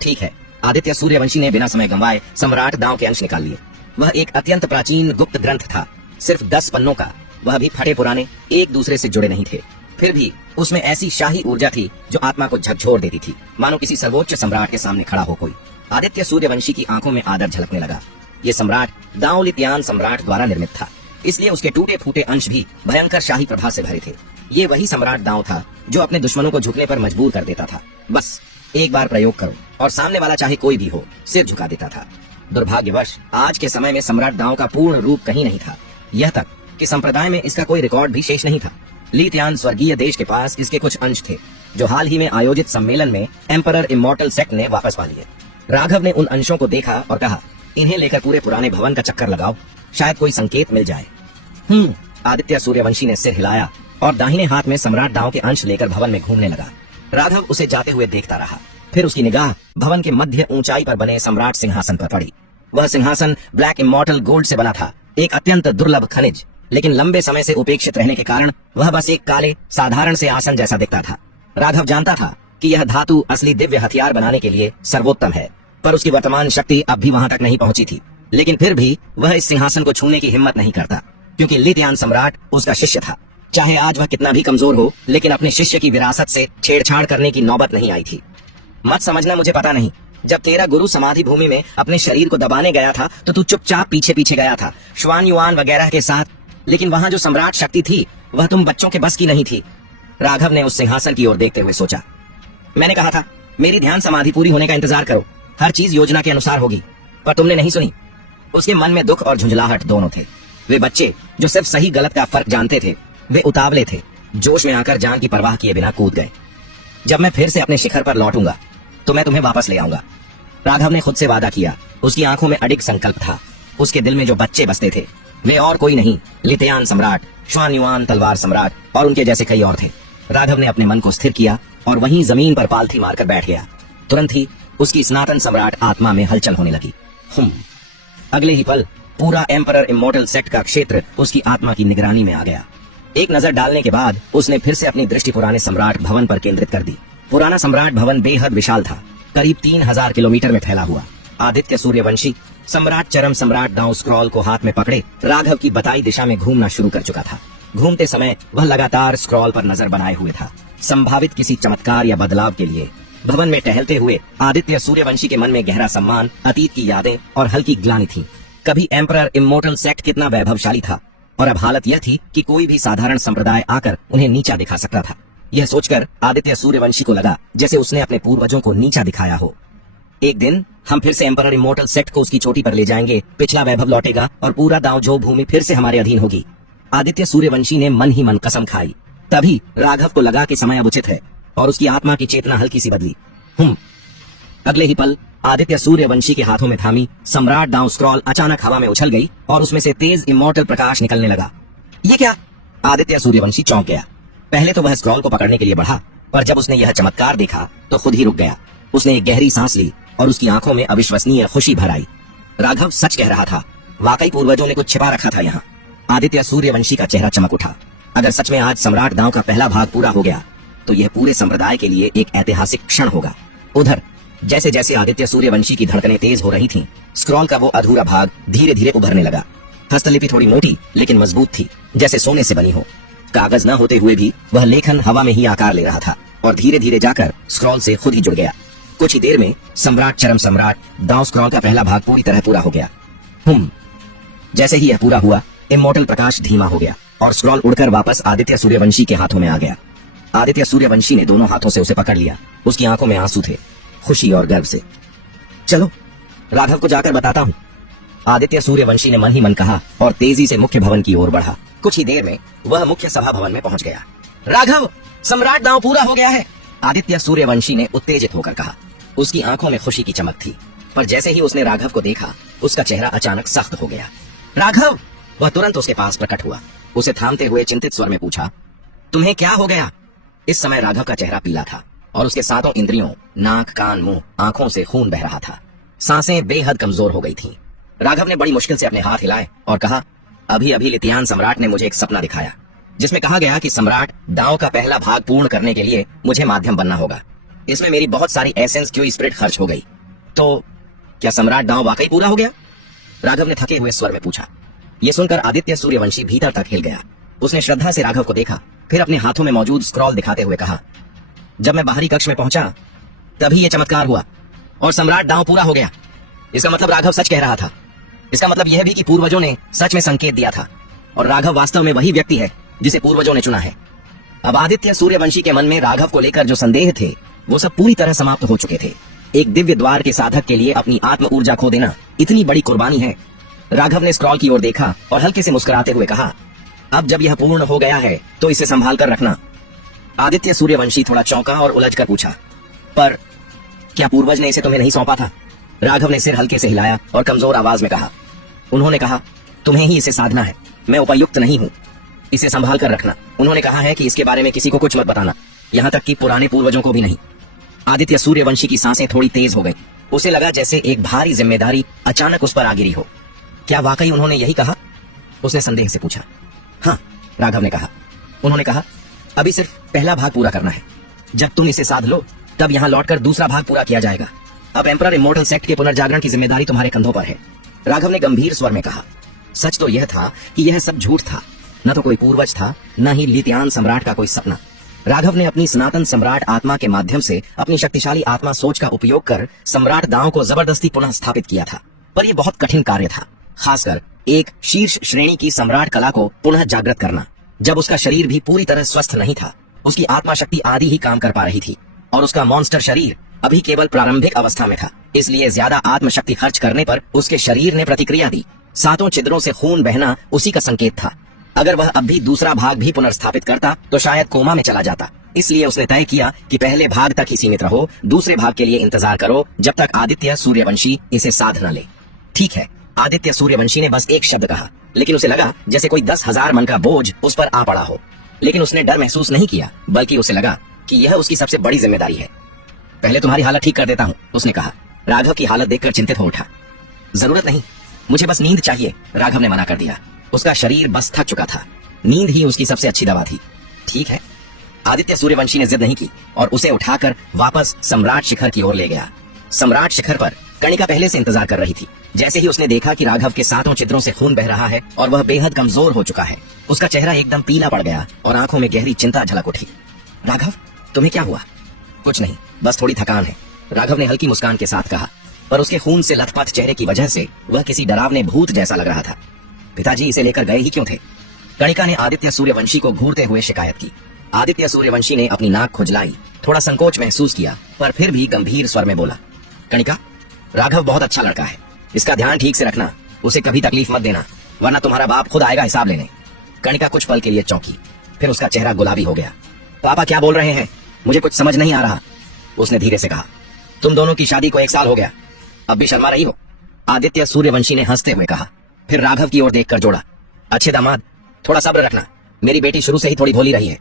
ठीक है। आदित्य सूर्यवंशी ने बिना समय गंवाए सम्राट दांव के अंश निकाल लिए। वह एक अत्यंत प्राचीन गुप्त ग्रंथ था, सिर्फ 10 पन्नों का, वह भी फटे पुराने, एक दूसरे से जुड़े नहीं थे। फिर भी उसमें ऐसी शाही ऊर्जा थी जो आत्मा को झकझोर देती थी, मानो किसी सर्वोच्च सम्राट के सामने खड़ा हो कोई। आदित्य सूर्यवंशी की आंखों में आदर झलकने लगा। ये सम्राट दांव लितियान सम्राट द्वारा निर्मित था, इसलिए उसके टूटे फूटे अंश भी भयंकर शाही प्रभा से भरे थे। ये वही सम्राट दांव था जो अपने दुश्मनों को झुकने पर मजबूर कर देता था। बस एक बार प्रयोग करो और सामने वाला चाहे कोई भी हो, सिर झुका देता था। दुर्भाग्यवश आज के समय में सम्राट दांव का पूर्ण रूप कहीं नहीं था, यह तक कि संप्रदाय में इसका कोई रिकॉर्ड भी शेष नहीं था। लितियान स्वर्गीय देश के पास इसके कुछ अंश थे, जो हाल ही में आयोजित सम्मेलन में एम्परर इमॉर्टल सेक्ट ने वापस पा लिए। राघव ने उन अंशों को देखा और कहा, इन्हें लेकर पूरे पुराने भवन का चक्कर लगाओ, शायद कोई संकेत मिल जाए। आदित्य सूर्यवंशी ने सिर हिलाया और दाहिने हाथ में सम्राट दांव के अंश लेकर भवन में घूमने लगा। राघव उसे जाते हुए देखता रहा। फिर उसकी निगाह भवन के मध्य ऊंचाई पर बने सम्राट सिंहासन पर पड़ी। वह सिंहासन ब्लैक इमॉर्टल गोल्ड से बना था, एक अत्यंत दुर्लभ खनिज, लेकिन लंबे समय से उपेक्षित रहने के कारण वह बस एक काले साधारण से आसन जैसा दिखता था। राघव जानता था कि यह धातु असली दिव्य हथियार बनाने के लिए सर्वोत्तम है, पर उसकी वर्तमान शक्ति अब भी वहां तक नहीं पहुंची थी। लेकिन फिर भी वह इस सिंहासन को छूने की हिम्मत नहीं करता, क्योंकि लितियान सम्राट उसका शिष्य था। चाहे आज वह कितना भी कमजोर हो, लेकिन अपने शिष्य की विरासत से छेड़छाड़ करने की नौबत नहीं आई थी। मत समझना मुझे पता नहीं, जब तेरा गुरु समाधि भूमि में अपने शरीर को दबाने गया था तो तू चुपचाप पीछे पीछे गया था, श्वान युआन वगैरह के साथ, लेकिन वहां जो सम्राट शक्ति थी वह तुम बच्चों के बस की नहीं थी। राघव ने उस सिंहासन की ओर देखते हुए सोचा, मैंने कहा था मेरी ध्यान समाधि पूरी होने का इंतजार करो, हर चीज योजना के अनुसार होगी, पर तुमने नहीं सुनी। उसके मन में दुख और झुंझलाहट दोनों थे। वे बच्चे जो सिर्फ सही गलत का फर्क जानते थे, वे उतावले थे, जोश में आकर जान की परवाह किए बिना कूद गए। जब मैं फिर से अपने शिखर पर लौटूंगा तो मैं तुम्हें वापस ले आऊंगा। राघव ने खुद से वादा किया। उसकी आंखों में अडिग संकल्प था। उसके दिल में जो बच्चे बसते थे वे और कोई नहीं, लितियान सम्राट, श्वान युआन तलवार सम्राट और उनके जैसे कई और थे। राघव ने अपने मन को स्थिर किया और वहीं जमीन पर पालथी मारकर बैठ गया। तुरंत ही उसकी सनातन सम्राट आत्मा में हलचल होने लगी। अगले ही पल पूरा एम्परर इमॉर्टल सेक्ट का क्षेत्र उसकी आत्मा की निगरानी में आ गया। एक नजर डालने के बाद उसने फिर से अपनी दृष्टि पुराने सम्राट भवन पर केंद्रित कर दी। पुराना सम्राट भवन बेहद विशाल था, करीब 3000 किलोमीटर में फैला हुआ। आदित्य सूर्यवंशी सम्राट चरम सम्राट दांव स्क्रॉल को हाथ में पकड़े राघव की बताई दिशा में घूमना शुरू कर चुका था। घूमते समय वह लगातार स्क्रॉल पर नजर बनाए हुए था, संभावित किसी चमत्कार या बदलाव के लिए। भवन में टहलते हुए आदित्य सूर्यवंशी के मन में गहरा सम्मान, अतीत की यादें और हल्की ग्लानि थी। कभी एम्परर इमॉर्टल सेक्ट कितना वैभवशाली था और अब हालत यह थी कि कोई भी साधारण संप्रदाय आकर उन्हें नीचा दिखा सकता था। यह सोचकर आदित्य सूर्यवंशी को लगा जैसे उसने अपने पूर्वजों को नीचा दिखाया हो। एक दिन हम फिर से एम्परर इमॉर्टल सेक्ट को उसकी चोटी पर ले जाएंगे, पिछला वैभव लौटेगा और पूरा दांवजो भूमि फिर से हमारे अधीन होगी। आदित्य सूर्यवंशी ने मन ही मन कसम खाई। तभी राघव को लगा कि समय अब उचित है और उसकी आत्मा की चेतना हल्की सी बदली। अगले ही पल आदित्य सूर्यवंशी के हाथों में थामी सम्राट दांव स्क्रॉल अचानक हवा में उछल गई और उसमें से तेज इमॉर्टल प्रकाश निकलने लगा। ये क्या? आदित्य सूर्यवंशी चौंक गया। पहले तो वह स्क्रॉल को पकड़ने के लिए बढ़ा, पर जब उसने यह चमत्कार देखा तो खुद ही रुक गया। उसने एक गहरी सांस ली और उसकी आंखों में अविश्वसनीय खुशी भर आई। राघव सच कह रहा था, वाकई पूर्वजों ने कुछ छिपा रखा था यहाँ। आदित्य सूर्यवंशी का चेहरा चमक उठा। अगर सच में आज सम्राट दांव का पहला भाग पूरा हो गया तो यह पूरे संप्रदाय के लिए एक ऐतिहासिक क्षण होगा। उधर जैसे जैसे आदित्य सूर्यवंशी की धड़कनें तेज हो रही थीं, स्क्रॉल का वो अधूरा भाग धीरे धीरे उभरने लगा। हस्तलिपि थोड़ी मोटी लेकिन मजबूत थी, जैसे सोने से बनी हो। कागज न होते हुए भी वह लेखन हवा में ही आकार ले रहा था और धीरे धीरे जाकर स्क्रॉल से खुद ही जुड़ गया। कुछ ही देर में सम्राट चरम सम्राट दांव स्क्रॉल का पहला भाग पूरी तरह पूरा हो गया। जैसे ही यह पूरा हुआ, इमॉर्टल प्रकाश धीमा हो गया और स्क्रॉल उड़कर वापस आदित्य सूर्यवंशी के हाथों में आ गया। आदित्य सूर्यवंशी ने दोनों हाथों से उसे पकड़ लिया। उसकी आंखों में आंसू थे, खुशी और गर्व से। चलो राघव को जाकर बताता हूँ, आदित्य सूर्यवंशी ने मन ही मन कहा और तेजी से मुख्य भवन की ओर बढ़ा। कुछ ही देर में वह मुख्य सभा भवन में पहुंच गया। राघव, सम्राट दांव पूरा हो गया है, आदित्य सूर्यवंशी ने उत्तेजित होकर कहा। उसकी आंखों में खुशी की चमक थी, पर जैसे ही उसने राघव को देखा उसका चेहरा अचानक सख्त हो गया। राघव! वह तुरंत उसके पास प्रकट हुआ। उसे थामते हुए चिंतित स्वर में पूछा, तुम्हें क्या हो गया? इस समय राघव का चेहरा पीला था और उसके सातों इंद्रियों, नाक, कान, मुंह, आंखों से खून बह रहा था। सांसें बेहद कमजोर हो गई थीं। राघव ने बड़ी मुश्किल से अपने हाथ हिलाए और कहा, अभी अभी लितियान सम्राट ने मुझे एक सपना दिखाया जिसमें कहा गया कि सम्राट दांव का पहला भाग पूर्ण करने के लिए मुझे माध्यम बनना होगा। इसमें मेरी बहुत सारी एसेंस क्यू स्पिरिट खर्च हो गई। तो क्या सम्राट दांव वाकई पूरा हो गया? राघव ने थके हुए स्वर में पूछा। यह सुनकर आदित्य सूर्यवंशी भीतर तक हिल गया। उसने श्रद्धा से राघव को देखा, फिर अपने हाथों में मौजूद स्क्रॉल दिखाते हुए कहा, जब मैं बाहरी कक्ष में पहुंचा तभी यह चमत्कार हुआ और सम्राट दांव पूरा हो गया। इसका मतलब राघव सच कह रहा था। इसका मतलब यह भी कि पूर्वजों ने सच में संकेत दिया था और राघव वास्तव में वही व्यक्ति है जिसे पूर्वजों ने चुना है। अब आदित्य सूर्यवंशी के मन में राघव को लेकर जो संदेह थे वो सब पूरी तरह समाप्त हो चुके थे। एक दिव्य द्वार के साधक के लिए अपनी आत्म ऊर्जा खो देना इतनी बड़ी कुर्बानी है। राघव ने स्क्रॉल की ओर देखा और हल्के से मुस्कुराते हुए कहा, अब जब यह पूर्ण हो गया है तो इसे संभाल कर रखना। आदित्य सूर्यवंशी थोड़ा चौंका और उलझ कर पूछा, पर क्या पूर्वज ने इसे तुम्हें नहीं सौंपा था? राघव ने सिर हल्के से हिलाया और कमजोर आवाज में कहा, उन्होंने कहा तुम्हें ही इसे साधना है, मैं उपयुक्त नहीं हूँ, इसे संभाल कर रखना। उन्होंने कहा है कि इसके बारे में किसी को कुछ मत बताना, यहाँ तक कि पुराने पूर्वजों को भी नहीं। आदित्य सूर्यवंशी की सांसें थोड़ी तेज हो गई। उसे लगा जैसे एक भारी जिम्मेदारी अचानक उस पर आ गिरी हो। क्या वाकई उन्होंने यही कहा? उसने संदेह से पूछा। हाँ, राघव ने कहा। उन्होंने कहा, अभी सिर्फ पहला भाग पूरा करना है। जब तुम इसे साध लो तब यहाँ लौटकर दूसरा भाग पूरा किया जाएगा। अब एम्परर इमोर्टल सेक्ट के पुनर्जागरण की जिम्मेदारी तुम्हारे कंधों पर है। राघव ने गंभीर स्वर में कहा। सच तो यह था कि यह सब झूठ था। न तो कोई पूर्वज था, न ही लितियान सम्राट का कोई सपना। राघव ने अपनी सनातन सम्राट आत्मा के माध्यम से अपनी शक्तिशाली आत्मा सोच का उपयोग कर सम्राट दांव को जबरदस्ती पुनः स्थापित किया था, पर यह बहुत कठिन कार्य था, खासकर एक शीर्ष श्रेणी की सम्राट कला को पुनः जागृत करना, जब उसका शरीर भी पूरी तरह स्वस्थ नहीं था। उसकी आत्मा शक्ति आदि ही काम कर पा रही थी और उसका मॉन्स्टर शरीर अभी केवल प्रारंभिक अवस्था में था। इसलिए ज्यादा आत्मशक्ति खर्च करने पर उसके शरीर ने प्रतिक्रिया दी। सातों छिद्रों से खून बहना उसी का संकेत था। अगर वह अब भी दूसरा भाग भी पुनर्स्थापित करता तो शायद कोमा में चला जाता। इसलिए उसने तय किया कि पहले भाग तक ही सीमित रहो, दूसरे भाग के लिए इंतजार करो जब तक आदित्य सूर्यवंशी इसे साध न ले। ठीक है, आदित्य सूर्यवंशी ने बस एक शब्द कहा, लेकिन उसे लगा जैसे कोई 10,000 मन का बोझ उस पर आ पड़ा हो। लेकिन उसने डर महसूस नहीं किया, बल्कि उसे लगा कि यह उसकी सबसे बड़ी जिम्मेदारी है। पहले तुम्हारी हालत ठीक कर देता हूँ, उसने कहा। राघव की हालत देखकर चिंतित हो उठा। जरूरत नहीं, मुझे बस नींद चाहिए, राघव ने मना कर दिया। उसका शरीर बस थक चुका था। नींद ही उसकी सबसे अच्छी दवा थी। ठीक है, आदित्य सूर्यवंशी ने जिद नहीं की और उसे उठाकर वापस सम्राट शिखर की ओर ले गया। सम्राट शिखर पर कणिका पहले से इंतजार कर रही थी। जैसे ही उसने देखा कि राघव के सातों छिद्रों से खून बह रहा है और वह बेहद कमजोर हो चुका है, उसका चेहरा एकदम पीला पड़ गया और आंखों में गहरी चिंता झलक उठी। राघव, तुम्हें क्या हुआ? कुछ नहीं, बस थोड़ी थकान है, राघव ने हल्की मुस्कान के साथ कहा, पर उसके खून से लथपथ चेहरे की वजह से वह किसी डरावने भूत जैसा लग रहा था। पिताजी इसे लेकर गए ही क्यों थे? कणिका ने आदित्य सूर्यवंशी को घूरते हुए शिकायत की। आदित्य सूर्यवंशी ने अपनी नाक खुजलाई, थोड़ा संकोच महसूस किया, पर फिर भी गंभीर स्वर में बोला, कणिका, राघव बहुत अच्छा लड़का है, इसका ध्यान ठीक से रखना, उसे कभी तकलीफ मत देना, वरना तुम्हारा बाप खुद आएगा हिसाब लेने। कणिका कुछ पल के लिए चौंकी, फिर उसका चेहरा गुलाबी हो गया। पापा क्या बोल रहे हैं? मुझे कुछ समझ नहीं आ रहा, उसने धीरे से कहा। तुम दोनों की शादी को 1 साल हो गया, अब भी शर्मा रही हो? आदित्य सूर्यवंशी ने हंसते हुए कहा, फिर राघव की ओर देखकर जोड़ा, अच्छे दामाद, थोड़ा सब्र रखना, मेरी बेटी शुरू से ही थोड़ी भोली रही है।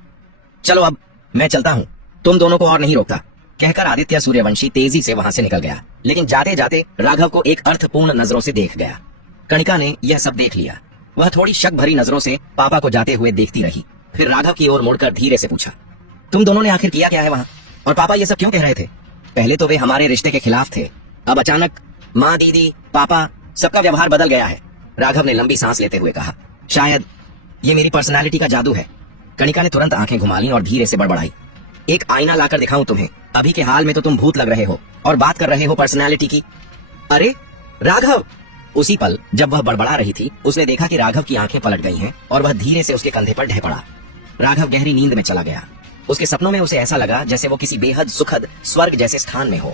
चलो अब मैं चलता हूँ, तुम दोनों को और नहीं रोकता, कहकर आदित्य सूर्यवंशी तेजी से वहां से निकल गया। लेकिन जाते जाते राघव को एक अर्थपूर्ण नजरों से देख गया। कणिका ने यह सब देख लिया। वह थोड़ी शक भरी नजरों से पापा को जाते हुए देखती रही, फिर राघव की ओर मुड़कर धीरे से पूछा, तुम दोनों ने आखिर किया क्या है वहां? और पापा ये सब क्यों कह रहे थे? पहले तो वे हमारे रिश्ते के खिलाफ थे, अब अचानक माँ, दीदी, पापा, सबका व्यवहार बदल गया है। राघव ने लंबी सांस लेते हुए कहा, शायद ये मेरी पर्सनालिटी का जादू है। कणिका ने तुरंत आंखें घुमा ली और धीरे से बड़बड़ाई, एक आईना लाकर दिखाऊं तुम्हें? अभी के हाल में तो तुम भूत लग रहे हो और बात कर रहे हो पर्सनालिटी की। अरे राघव! उसी पल जब वह बड़बड़ा रही थी, उसने देखा कि राघव की आंखें पलट गई हैं और वह धीरे से उसके कंधे पर ढह पड़ा। राघव गहरी नींद में चला गया। उसके सपनों में उसे ऐसा लगा जैसे वो किसी बेहद सुखद स्वर्ग जैसे स्थान में हो।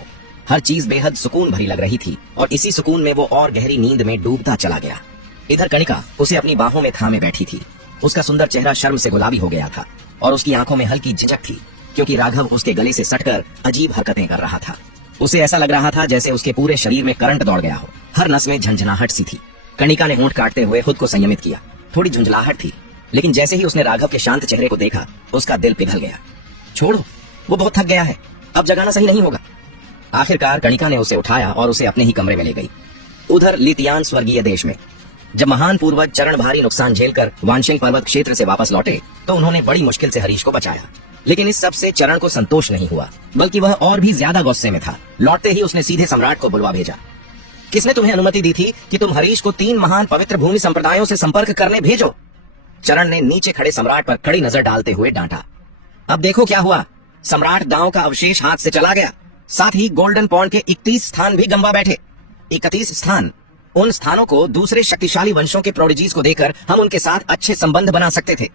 हर चीज बेहद सुकून भरी लग रही थी और इसी सुकून में वो और गहरी नींद में डूबता चला गया। इधर कणिका उसे अपनी बाहों में थामे बैठी थी। उसका सुंदर चेहरा शर्म से गुलाबी हो गया था और उसकी आंखों में हल्की झिझक थी, क्योंकि राघव उसके गले से सटकर अजीब हरकतें कर रहा था। उसे ऐसा लग रहा था जैसे उसके पूरे शरीर में करंट दौड़ गया हो। हर नस में झंझनाहट सी थी। कणिका ने होंठ काटते हुए खुद को संयमित किया। थोड़ी झुंझलाहट थी, लेकिन जैसे ही उसने राघव के शांत चेहरे को देखा, उसका दिल पिघल गया। छोड़ो, वो बहुत थक गया है, अब जगाना सही नहीं होगा। आखिरकार कणिका ने उसे उठाया और उसे अपने ही कमरे में ले गई। उधर लितियान स्वर्गीय देश में जब महान पूर्वज चरण भारी नुकसान झेलकर वानशिंग पर्वत क्षेत्र से वापस लौटे तो उन्होंने बड़ी मुश्किल से हरीश को बचाया। लेकिन इस सब से चरण को संतोष नहीं हुआ, बल्कि वह और भी ज्यादा गुस्से में था। लौटते ही उसने सीधे सम्राट को बुलवा भेजा। किसने तुम्हें अनुमति दी थी कि तुम हरीश को 3 महान पवित्र भूमि संप्रदायों से संपर्क करने भेजो? चरण ने नीचे खड़े सम्राट पर कड़ी नजर डालते हुए डांटा। अब देखो क्या हुआ। सम्राट दांव का अवशेष हाथ से चला गया, साथ ही गोल्डन पॉन्ड के 31 स्थान भी गंवा बैठे। 31 स्थान, उन स्थानों को दूसरे शक्तिशाली वंशों के प्रोडिजीज को देकर हम उनके साथ अच्छे संबंध बना सकते थे।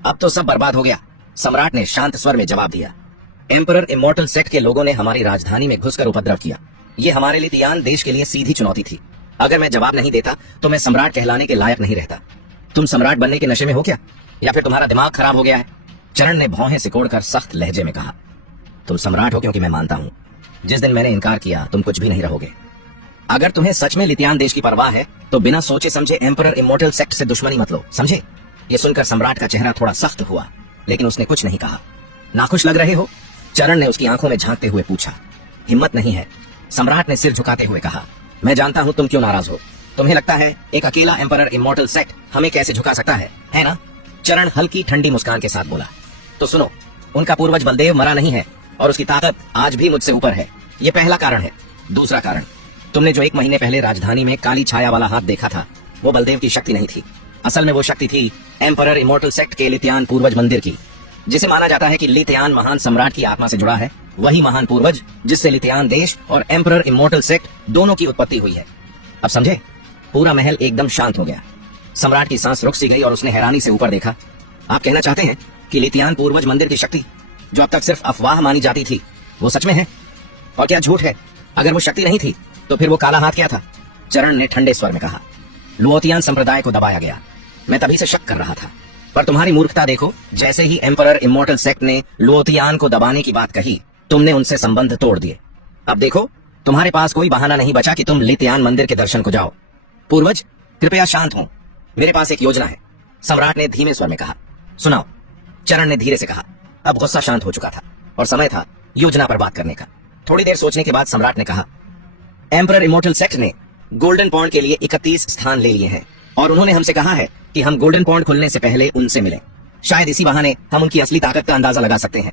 अब तो सब बर्बाद हो गया। सम्राट ने शांत स्वर में जवाब दिया। एम्परर इमोर्टल सेक्ट के लोगों ने हमारी राजधानी में घुसकर उपद्रव किया। ये हमारे लिए तियान देश के लिए सीधी चुनौती थी। अगर मैं जवाब नहीं देता तो मैं सम्राट कहलाने के लायक नहीं रहता। तुम सम्राट बनने के नशे में हो क्या, या फिर तुम्हारा दिमाग खराब हो गया है? चरण ने भौहें सिकोड़कर सख्त लहजे में कहा। तुम सम्राट हो क्योंकि मैं मानता हूं जिस दिन मैंने इनकार किया तुम कुछ भी नहीं रहोगे। अगर तुम्हें सच में लितियान देश की परवाह है तो बिना सोचे समझे एम्परर इमोर्टल सेक्ट से दुश्मनी मत लो, समझे? ये सुनकर सम्राट का चेहरा थोड़ा सख्त हुआ, लेकिन उसने कुछ नहीं कहा। नाखुश लग रहे हो? चरण ने उसकी आंखों में झांकते हुए पूछा। हिम्मत नहीं है, सम्राट ने सिर झुकाते हुए कहा। मैं जानता हूं तुम क्यों नाराज हो। तुम्हें लगता है एक अकेला एम्परर इमोर्टल सेक्ट हमें कैसे झुका सकता है ना? चरण हल्की ठंडी मुस्कान के साथ बोला। तो सुनो, उनका पूर्वज बलदेव मरा नहीं है और उसकी ताकत आज भी मुझसे ऊपर है। ये पहला कारण है। दूसरा कारण, तुमने जो 1 महीने पहले राजधानी में काली छाया वाला हाथ देखा था वो बलदेव की शक्ति नहीं थी। असल में वो शक्ति थी एम्परर इमोर्टल सेक्ट के लितियान पूर्वज मंदिर की, जिसे माना जाता है कि लितियान महान सम्राट की आत्मा से जुड़ा है। वही महान पूर्वज जिससे लितियान देश और एम्परर इमोर्टल सेक्ट दोनों की उत्पत्ति हुई है। अब समझे? पूरा महल एकदम शांत हो गया। सम्राट की सांस रुक सी गई और उसने हैरानी से ऊपर देखा। आप कहना चाहते हैं कि लितियान पूर्वज मंदिर की शक्ति, जो अब तक सिर्फ अफवाह मानी जाती थी, वो सच में है? और क्या झूठ है? अगर वो शक्ति नहीं थी तो फिर वो काला हाथ क्या था? चरण ने ठंडे स्वर में कहा। लुओतियान संप्रदाय को दबाया गया। मैं तभी से शक कर रहा था, पर तुम्हारी मूर्खता देखो। जैसे ही एम्परर इमोर्टल सेक्ट ने लुओतियान को दबाने की बात कही, तुमने उनसे संबंध तोड़ दिए। अब देखो, तुम्हारे पास कोई बहाना नहीं बचा कि तुम लितियान मंदिर के दर्शन को जाओ। पूर्वज, कृपया शांत हो, मेरे पास एक योजना है, सम्राट ने धीमे स्वर में कहा। सुनाओ, चरण ने धीरे से कहा। अब गुस्सा शांत हो चुका था और समय था योजना पर बात करने का। थोड़ी देर सोचने के बाद सम्राट ने कहा, एम्परर इमोर्टल सेक्ट ने गोल्डन पॉन्ड के लिए 31 स्थान ले लिए हैं और उन्होंने हमसे कहा है कि हम गोल्डन पॉन्ड खुलने से पहले उनसे मिलें। शायद इसी बहाने हम उनकी असली ताकत का अंदाजा लगा सकते हैं।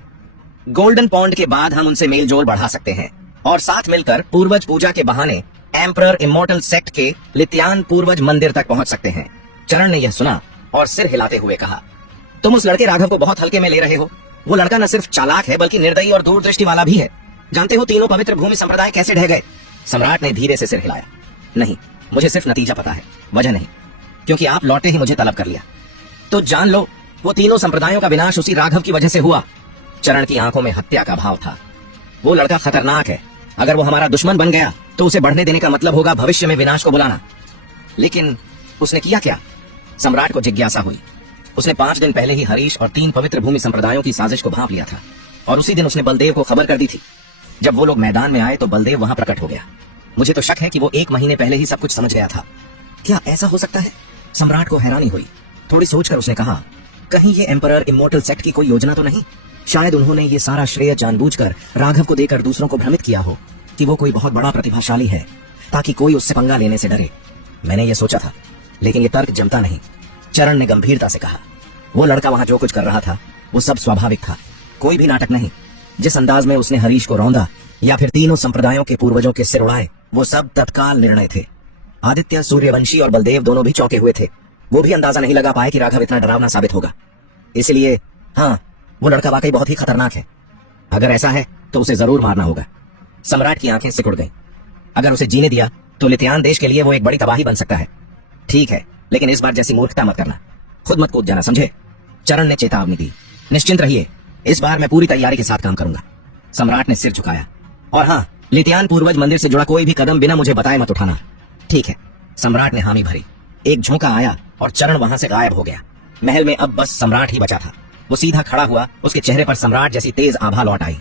गोल्डन पॉन्ड के बाद हम उनसे मेल जोल बढ़ा सकते हैं और साथ मिलकर पूर्वज पूजा के बहाने एम्परर इमोर्टल सेक्ट के लितियान पूर्वज मंदिर तक पहुंच सकते हैं। चरण ने यह सुना और सिर हिलाते हुए कहा, तुम उस लड़के राघव को बहुत हल्के में ले रहे हो। वो लड़का न सिर्फ चालाक है बल्कि निर्दयी और दूरदृष्टि वाला भी है। जानते हो तीनों पवित्र भूमि संप्रदाय कैसे ढह गए? सम्राट ने धीरे से सिर हिलाया। नहीं, मुझे सिर्फ नतीजा पता है, वजह नहीं, क्योंकि आप लौटे ही मुझे तलब कर लिया। तो जान लो, वो तीनों संप्रदायों का विनाश उसी राघव की वजह से हुआ। चरण की आंखों में हत्या का भाव था। वो लड़का खतरनाक है। अगर वो हमारा दुश्मन बन गया तो उसे बढ़ने देने का मतलब होगा भविष्य में विनाश को बुलाना। लेकिन उसने किया क्या? सम्राट को जिज्ञासा हुई। उसने 5 दिन पहले ही हरीश और 3 पवित्र भूमि संप्रदायों की साजिश को भांप लिया था और उसी दिन उसने बलदेव को खबर कर दी थी। जब वो लोग मैदान में आए तो बलदेव वहां प्रकट हो गया। मुझे तो शक है कि वो 1 महीने पहले ही सब कुछ समझ गया था। क्या ऐसा हो सकता है? सम्राट को हैरानी हुई। थोड़ी सोचकर उसने कहा, कहीं ये एम्परर इमोर्टल सेक्ट की कोई योजना तो नहीं? शायद उन्होंने ये सारा श्रेय जानबूझकर राघव को देकर दूसरों को भ्रमित किया हो कि वो कोई बहुत बड़ा प्रतिभाशाली है, ताकि कोई उससे पंगा लेने से डरे। मैंने ये सोचा था, लेकिन ये तर्क जमता नहीं। चरण ने गंभीरता से कहा, वो लड़का वहां जो कुछ कर रहा था वो सब स्वाभाविक था, कोई भी नाटक नहीं। जिस अंदाज में उसने हरीश को रौंदा या फिर तीनों संप्रदायों के पूर्वजों के सिर उड़ाए, वो सब तत्काल निर्णय थे। आदित्य, सूर्यवंशी और बलदेव दोनों भी चौंके हुए थे। वो भी अंदाजा नहीं लगा पाए कि राघव इतना डरावना साबित होगा। इसलिए हाँ, वो लड़का वाकई बहुत ही खतरनाक है। अगर ऐसा है तो उसे जरूर मारना होगा। सम्राट की आंखें सिकुड़ गईं। अगर उसे जीने दिया तो लितियान देश के लिए वो एक बड़ी तबाही बन सकता है। ठीक है, लेकिन इस बार जैसी मूर्खता मत करना, खुद मत कूद जाना, समझे? चरण ने चेतावनी दी। निश्चिंत रहिए, इस बार मैं पूरी तैयारी के साथ काम करूंगा। सम्राट ने सिर झुकाया। और हाँ, लितियान पूर्वज मंदिर से जुड़ा कोई भी कदम बिना मुझे बताए मत उठाना। ठीक है, सम्राट ने हामी भरी। एक झोंका आया और चरण वहां से गायब हो गया। महल में अब बस सम्राट ही बचा था। वो सीधा खड़ा हुआ, उसके चेहरे पर सम्राट जैसी तेज आभा लौट आई।